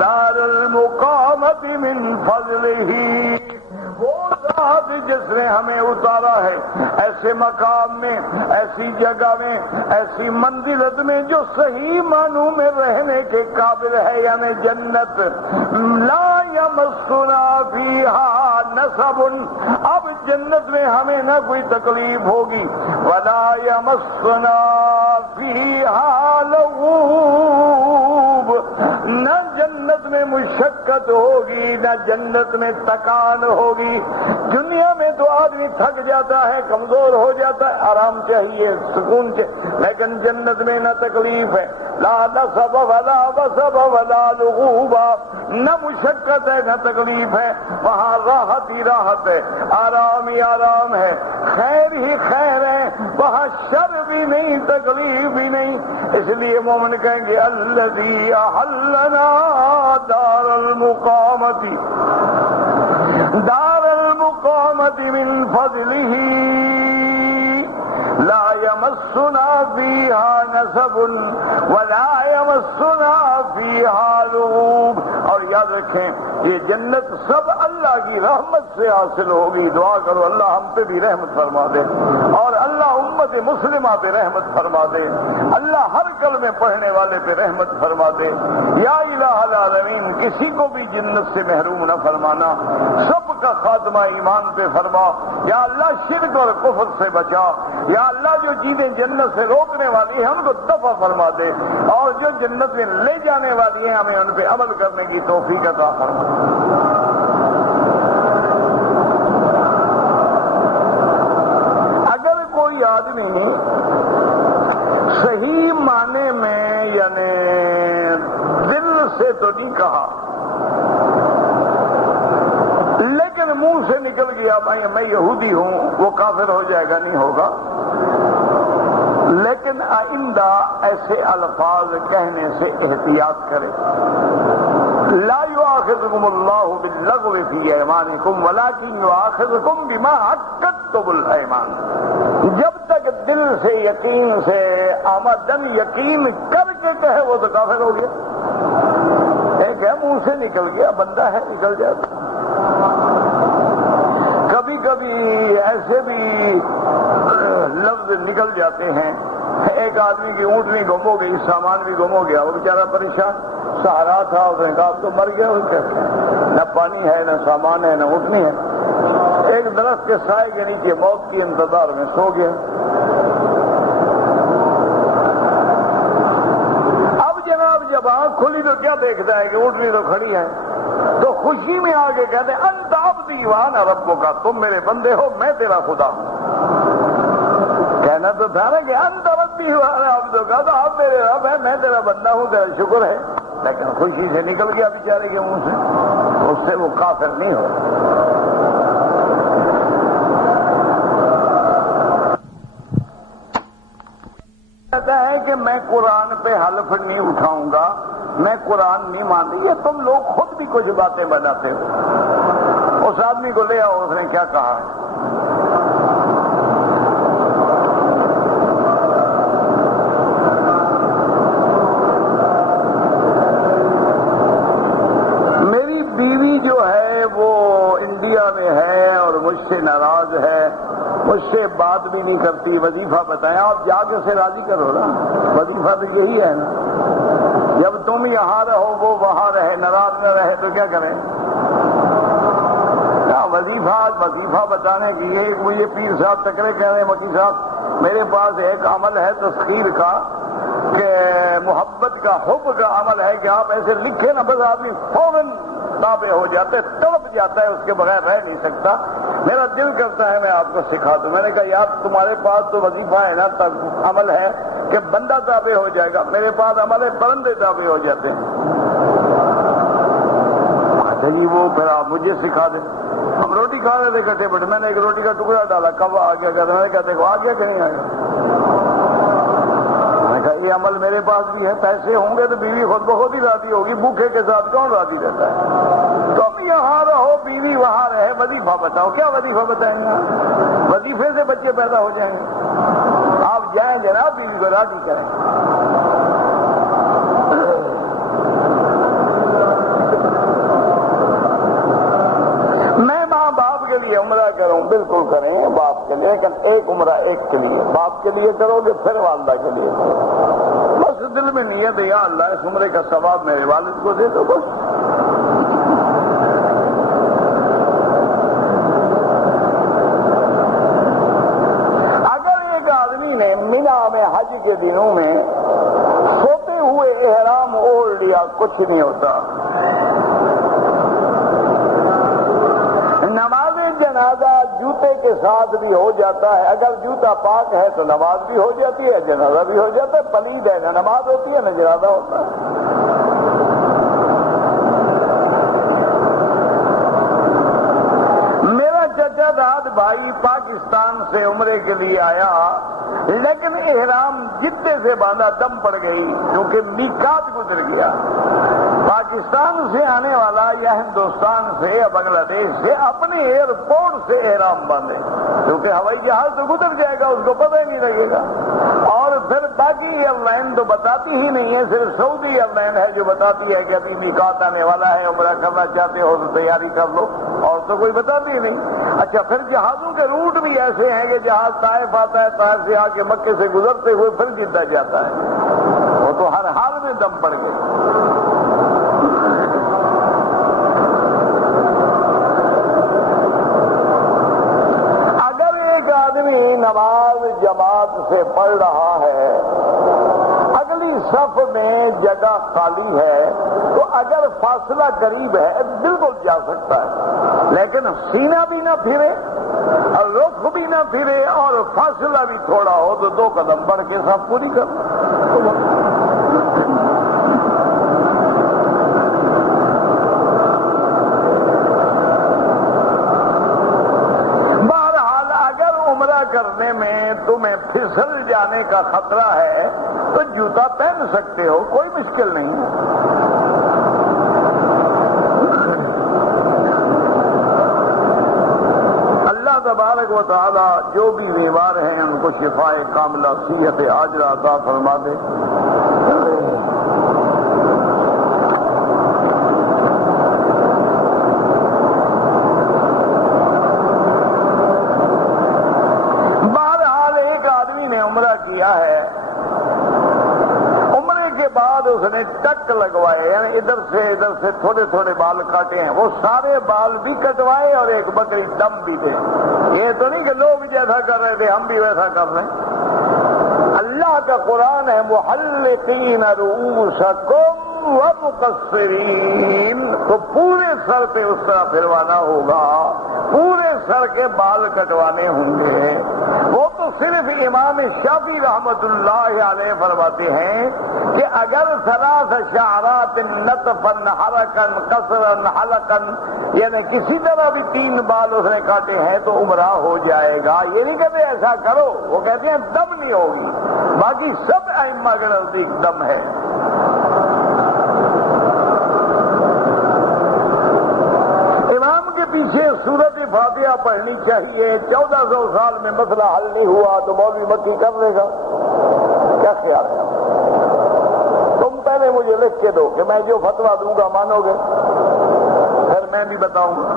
دار المقامت من فضلہ. وہ ذات جس نے ہمیں اتارا ہے ایسے مقام میں، ایسی جگہ میں، ایسی منزلت میں جو صحیح معنوں میں رہنے کے قابل ہے، یعنی جنت. لا یمسنا فیہا نصب. اب جنت میں ہمیں نہ کوئی تکلیف ہوگی. ولا یمسنا فیہا لغوب. نہ جنت جنت میں مشقت ہوگی نہ جنت میں تکان ہوگی. دنیا میں تو آدمی تھک جاتا ہے، کمزور ہو جاتا ہے، آرام چاہیے، سکون چاہیے، لیکن جنت میں نہ تکلیف ہے، لا نصب ولا وصب ولا لغوبا، نہ مشقت ہے نہ تکلیف ہے، وہاں راحت ہی راحت ہے، آرام ہی آرام ہے، خیر ہی خیر ہے، وہاں شر بھی نہیں تکلیف بھی نہیں. اس لیے مومن کہیں گے الذی احلنا دار المقامت من فضلہ لا يمسنا فيها نصب ولا يمسنا فيها لغوب. اور یاد رکھیں یہ جنت سب اللہ کی رحمت سے حاصل ہوگی. دعا کرو اللہ ہم پہ بھی رحمت فرما دے، اور اللہ امت مسلمہ پہ رحمت فرما دے، اللہ ہر کلمے پڑھنے والے پہ رحمت فرما دے. یا الہ العالمین کسی کو بھی جنت سے محروم نہ فرمانا، سب کا خاتمہ ایمان پہ فرما. یا اللہ شرک اور کفر سے بچا. یا اللہ جو چیزیں جنت سے روکنے والی ہیں ان کو دفع فرما دے، اور جو جنت میں لے جانے والی ہیں ہمیں ان پہ عمل کرنے کی توفیق عطا فرما. اگر کوئی آدمی صحیح معنی میں یعنی دل سے تو نہیں کہا لیکن منہ سے نکل گیا میں یہودی ہوں، وہ کافر ہو جائے گا؟ نہیں ہوگا. لیکن آئندہ ایسے الفاظ کہنے سے احتیاط کرے. لا یؤاخذکم اللہ باللغو فی ایمانکم ولکن یؤاخذکم بما عقدتم الایمان. جب تک دل سے یقین سے آمدن یقین کر کے کہے وہ تو کافر ہو گیا. ایک ہے منہ سے نکل گیا، بندہ ہے نکل جاتا. کبھی کبھی ایسے بھی لفظ نکل جاتے ہیں. ایک آدمی کی اونٹنی گم ہو گئی، سامان بھی گم ہو گیا، وہ بیچارہ پریشان، سہارا تھا، اس نے کہا اب تو مر گیا. نہ پانی ہے نہ سامان ہے نہ اونٹنی ہے. ایک درخت کے سائے کے نیچے موت کی انتظار میں سو گیا. اب جناب جب آنکھ کھلی تو کیا دیکھتا ہے کہ اونٹنی تو کھڑی ہے، تو خوشی میں آگے کہتے ہیں انت عبدی وانا ربک، تم میرے بندے ہو میں تیرا خدا ہوں. کہنا تو تھا نا کہ انت ربی وانا عبدک، تو آپ میرے رب ہے میں تیرا بندہ ہوں، تیرا شکر ہے. لیکن خوشی سے نکل گیا بیچارے کے منہ سے، اس سے وہ کافر نہیں ہو. کہتا ہے کہ میں قرآن پہ حلف نہیں اٹھاؤں گا، میں قرآن نہیں مانتی. یہ تم لوگ خود بھی کچھ باتیں بناتے ہو. اس آدمی کو لے آؤ، اس نے کیا کہا؟ میری بیوی جو ہے وہ انڈیا میں ہے اور مجھ سے ناراض ہے، مجھ سے بات بھی نہیں کرتی. وظیفہ بتائیں. آپ جا کے اسے راضی کرو نا، وظیفہ تو یہی ہے نا. جب تم یہاں رہو وہ وہاں رہے، ناراض نہ رہے تو کیا کریں؟ وظیفہ بتانے کی. یہ مجھے پیر صاحب ٹکرے کہہ رہے ہیں مکی صاحب میرے پاس ایک عمل ہے تسخیر کا، کہ محبت کا حب کا عمل ہے کہ آپ ایسے لکھے نا بس آدمی فوراً تابع ہو جاتے، تڑپ جاتا ہے، اس کے بغیر رہ نہیں سکتا. میرا دل کرتا ہے میں آپ کو سکھا دوں. میں نے کہا یار تمہارے پاس تو وظیفہ ہے نا، عمل ہے کہ بندہ تابع ہو جائے گا، میرے پاس عمل ہے پرندے تابع ہو جاتے ہیں. اچھا جی وہ پھر آپ مجھے سکھا دیں. ہم روٹی کھا رہے تھے کٹھے بٹ میں نے ایک روٹی کا ٹکڑا ڈالا، کب آ گیا کہتے میں نے کہتے آ گیا کہ نہیں آیا. میں نے کہا یہ عمل میرے پاس بھی ہے، پیسے ہوں گے تو بیوی خود بخود ہی راضی ہوگی، بھوکے کے ساتھ کون راضی رہتا ہے؟ تم یہاں رہو بیوی وہاں رہے، وظیفہ بتاؤ. کیا وظیفہ بتائیں گے؟ وظیفے سے بچے پیدا ہو جائیں گے. آپ جائیں گے نا بیوی کو راضی کریں. میں ماں باپ کے لیے عمرہ کروں، بالکل کریں گے باپ کے لیے، لیکن ایک عمرہ ایک کے لیے. باپ کے لیے کرو گے پھر والدہ کے لیے کرو. بس دل میں نیت ہے یا اللہ اس عمرے کا ثواب میرے والد کو دے دو بس. مینا میں حج کے دنوں میں سوتے ہوئے احرام اوڑھ لیا کچھ نہیں ہوتا، جنازہ جوتے کے ساتھ بھی ہو جاتا ہے، اگر جوتا پاک ہے تو نماز بھی ہو جاتی ہے، جنازہ بھی ہو جاتا ہے، پلید ہے نہ نماز ہوتی ہے نہ جنازہ ہوتا ہے۔ میرا چچا داد بھائی پاکستان سے عمرے کے لیے آیا، لیکن احرام جدے سے باندھا دم پڑ گئی کیونکہ میقات گزر گیا۔ پاکستان سے آنے والا یا ہندوستان سے یا بنگلہ دیش سے اپنے ایئرپورٹ سے احرام باندھے، کیونکہ ہوائی جہاز تو گزر جائے گا، اس کو پتہ ہی نہیں لگے گا۔ اور پھر باقی ایئر لائن تو بتاتی ہی نہیں ہے، صرف سعودی ایئر لائن ہے جو بتاتی ہے کہ ابھی میقات آنے والا ہے، عمرہ کرنا چاہتے ہو تو تیاری کر لو، اور تو کوئی بتاتی ہی نہیں۔ اچھا، پھر جہازوں کے روٹ بھی ایسے ہیں کہ جہاز طائف آتا ہے، طائف سے آ کے مکے سے گزرتے ہوئے پھر جدہ جاتا ہے، وہ تو ہر حال میں دم پڑ گئے۔ اگر ایک آدمی نماز جماعت سے پڑھ رہا ہے، اگلی صف میں جگہ خالی ہے، تو اگر فاصلہ قریب ہے بالکل جا سکتا ہے، لیکن سینہ بھی نہ پھرے اور رخ بھی نہ پھرے اور فاصلہ بھی تھوڑا ہو تو 2 قدم بڑھ کے صف پوری کرنا۔ کرنے میں تمہیں پھسل جانے کا خطرہ ہے تو جوتا پہن سکتے ہو، کوئی مشکل نہیں ہے۔ اللہ تبارک و تعالی جو بھی بیمار ہیں ان کو شفائے کاملہ صحت عاجلہ عطا فرما دے۔ ہے عمرے کے بعد اس نے ٹک لگوائے، یعنی ادھر سے تھوڑے تھوڑے بال کاٹے ہیں، وہ سارے بال بھی کٹوائے اور ایک بکری دم بھی دے۔ یہ تو نہیں کہ لوگ جیسا کر رہے تھے ہم بھی ویسا کر رہے ہیں۔ اللہ کا قرآن ہے محلقین رؤوسکم ومقصرین، تو پورے سر پہ اس طرح پھروانا ہوگا، پورے سر کے بال کٹوانے ہوں گے۔ وہ تو صرف امام شافعی رحمت اللہ علیہ فرماتے ہیں کہ اگر ثلاث شعرات نتفا حرکا قصرا حلقا، یعنی کسی طرح بھی 3 بال اس نے کاٹے ہیں تو عمرہ ہو جائے گا۔ یہ نہیں کہتے ایسا کرو، وہ کہتے ہیں دم نہیں ہوگی، باقی سب ائمہ کے نزدیک دم ہے۔ امام کے پیچھے سورت فاتحہ پڑھنی چاہیے۔ 1400 سال میں مسئلہ حل نہیں ہوا تو مولوی مکی کر لے گا، کیا خیال ہے؟ تم پہلے مجھے لکھ کے دو کہ میں جو فتویٰ دوں گا مانو گے، پھر میں بھی بتاؤں گا۔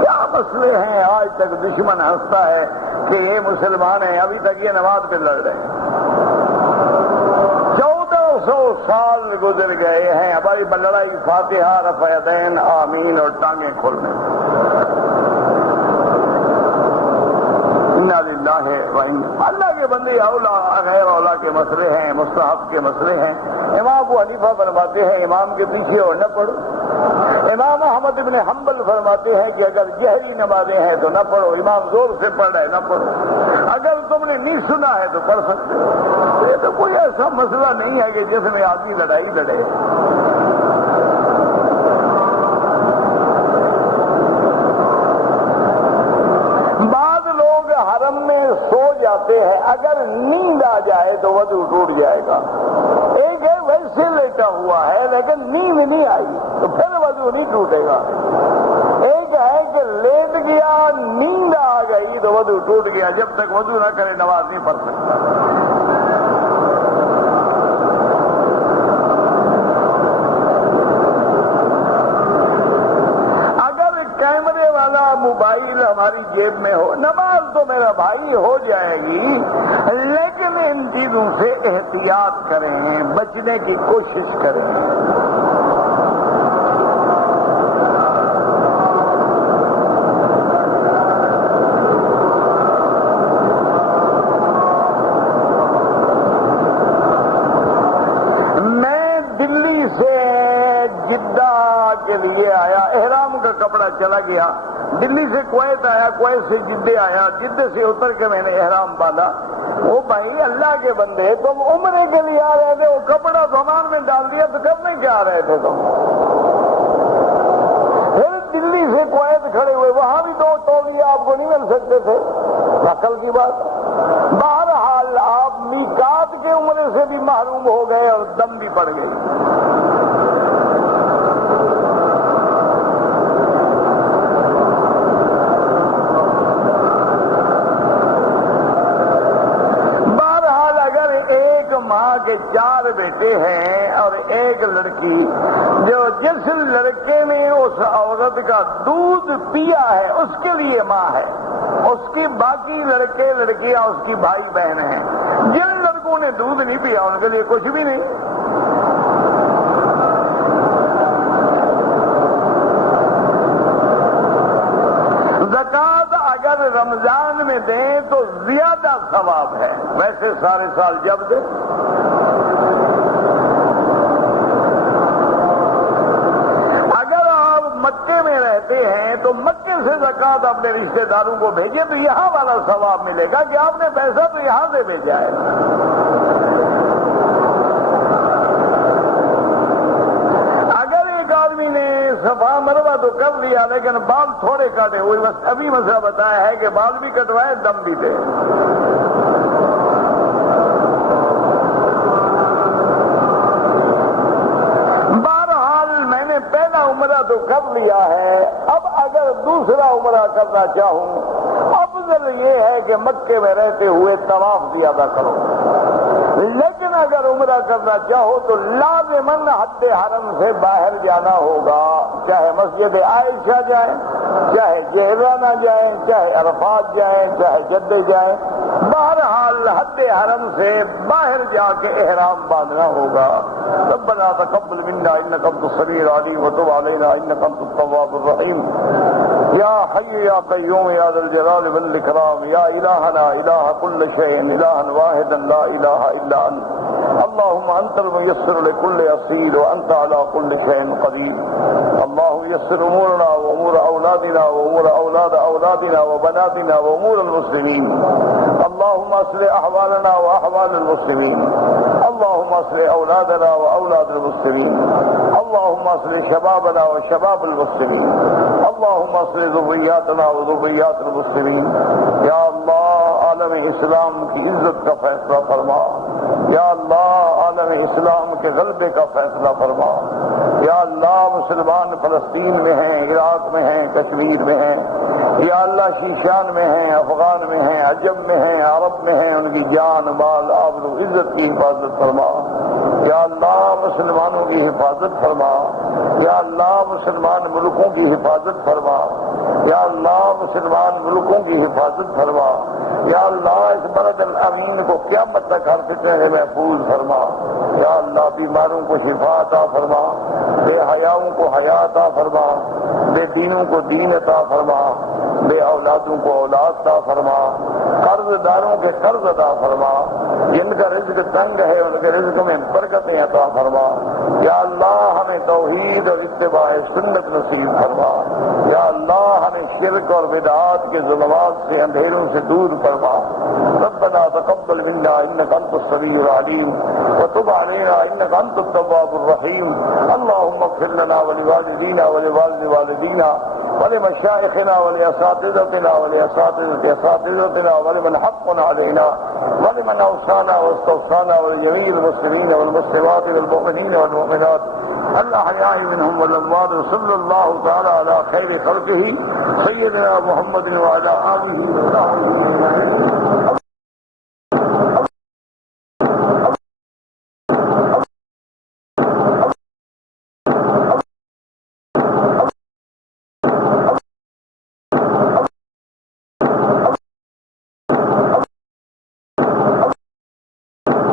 کیا مسئلے ہیں آج تک دشمن ہنستا ہے کہ یہ مسلمان ہیں، ابھی تک یہ نماز پہ لڑ رہے ہیں۔ 1400 سال گزر گئے ہیں، ہماری لڑائی فاتحہ رفع یدین آمین اور ٹانگیں کھولنے۔ انا للہ و انا، اللہ کے بندے اولا غیر اولا کے مسئلے ہیں، مستحب کے مسئلے ہیں۔ امام ابو حنیفہ فرماتے ہیں امام کے پیچھے اور نہ پڑھو۔ امام احمد ابن حنبل فرماتے ہیں کہ اگر جہری نمازیں ہیں تو نہ پڑھو، امام زور سے پڑھ رہے نہ پڑھو، اگر تم نے نہیں سنا ہے تو پڑھ سکتے ہو۔ یہ تو کوئی ایسا مسئلہ نہیں ہے کہ جس میں آدمی لڑائی لڑے۔ بعض لوگ حرم میں سو جاتے ہیں، اگر نیند آ جائے تو وضو ٹوٹ جائے گا۔ ایک ہے ویسے لیٹا ہوا ہے لیکن نیند نہیں آئی تو پھر وضو نہیں ٹوٹے گا۔ ایک ہے کہ لیٹ گیا نیند آ گئی تو وضو ٹوٹ گیا، جب تک وضو نہ کرے نماز نہیں پڑھ سکتا۔ کیمرے والا موبائل ہماری جیب میں ہو، نماز تو میرا بھائی ہو جائے گی، لیکن ان چیزوں سے احتیاط کریں، بچنے کی کوشش کریں۔ میں دلی سے جدہ کے لیے آیا، احرام کا کپڑا چلا گیا، دلی سے کویت آیا، کویت سے جدے آیا، جدے سے اتر کے میں نے احرام باندھا۔ وہ بھائی اللہ کے بندے، تم عمرے کے لیے آ رہے تھے، وہ کپڑا سامان میں ڈال دیا تو کرنے کیا آ رہے تھے تم؟ پھر دلی سے کویت کھڑے ہوئے، وہاں بھی دو تولیے آپ کو نہیں مل سکتے تھے؟ عقل کی بات۔ بہرحال آپ میقات کے عمرے سے بھی محروم ہو گئے اور دم بھی پڑ گئی۔ بہرحال اگر ایک ماں کے 4 بیٹے ہیں اور ایک لڑکی، جو جس لڑکے نے اس عورت کا دودھ پیا ہے اس کے لیے ماں ہے، اس کی باقی لڑکے لڑکیاں اس کی بھائی بہن ہیں۔ جن لڑکوں نے دودھ نہیں پیا ان کے لیے کچھ بھی نہیں۔ زکوٰۃ اگر رمضان میں دیں تو زیادہ ثواب ہے، ویسے سارے سال جب دیں۔ اگر آپ مکے میں رہتے ہیں تو مکے سے زکوٰۃ اپنے رشتہ داروں کو بھیجے تو یہاں والا ثواب ملے گا کہ آپ نے پیسہ تو یہاں سے بھیجا ہے۔ اگر ایک آدمی نے صفا مروہ تو کر لیا لیکن بال تھوڑے کاٹے ہوئے، بس ابھی مسئلہ بتایا ہے کہ بال بھی کٹوائے، دم بھی دے۔ پہلا عمرہ تو کر لیا ہے، اب اگر دوسرا عمرہ کرنا چاہوں، افضل یہ ہے کہ مکے میں رہتے ہوئے طواف زیادہ کرو، لیکن اگر عمرہ کرنا چاہو تو لازماً حد حرم سے باہر جانا ہوگا، چاہے مسجد عائشہ جائیں، چاہے جہرانہ جائیں، چاہے عرفات جائیں، چاہے جدہ جائیں، بہرحال حد حرم سے باہر جا کے احرام باندھنا ہوگا۔ ربنا تقبل منا انك انت السميع العليم وتب علينا انك انت التواب الرحيم يا حي يا قيوم يا ذا الجلال والاكرام يا الهنا اله كل شيء الها واحدا لا اله الا انت اللهم انت الميسر لكل عسير وانت على كل شيء قدير اللهم يسر امورنا وامور اولادنا وامور اولاد اولادنا وبناتنا وامور المسلمين اللهم اصلح احوالنا واحوال المسلمين اللهم اصلح اولادنا واولاد المسلمين اللهم اصلح شبابنا وشباب المسلمين اللهم اصلح ذرياتنا وذريات المسلمين یا اللہ عالم اسلام کی عزت کا فیصلہ فرما، یا اللہ عالم اسلام کے غلبے کا فیصلہ فرما، یا اللہ مسلمان فلسطین میں ہیں، عراق میں ہیں، کشمیر میں ہیں، یا اللہ شیشان میں ہیں، افغان میں ہیں، عجم میں ہیں، عرب میں ہیں، ان کی جان مال آبرو عزت کی حفاظت فرما، یا اللہ مسلمانوں کی حفاظت فرما، یا اللہ مسلمان ملکوں کی حفاظت فرما، یا اللہ مسلمان ملکوں کی حفاظت فرما، یا اللہ اس بلد الامین کو قیامت تک ہر فتنے سے محفوظ فرما، یا اللہ بیماروں کو شفا عطا فرما، بے حیاؤں کو حیا عطا فرما، بے دینوں کو دین عطا فرما، بے اولادوں کو اولاد عطا فرما، قرض داروں کے قرض عطا فرما، جن کا رزق تنگ ہے ان کے رزق میں برکتیں عطا فرما، یا اللہ ہمیں توحید اور اتباع سنت نصیب فرما، یا اللہ ہمیں شرک اور بدعات کے ظلمات سے اندھیروں سے دور فرما۔ ربنا تقبل منا انك انت السميع العليم وتب علينا انك انت التواب الرحيم اللهم اغفر لنا ولوالدينا ولوالد والدينا ولمشائخنا ولأساتذتنا ولأساتذة أساتذتنا ولمن حق علينا ولمن أوصانا واستوصانا ولجميع المسلمين والمسلمات والمؤمنين والمؤمنات الأحياء منهم والأموات صلى الله تعالى على خير خلقه سيدنا محمد وعلى آله وصحبه أجمعين.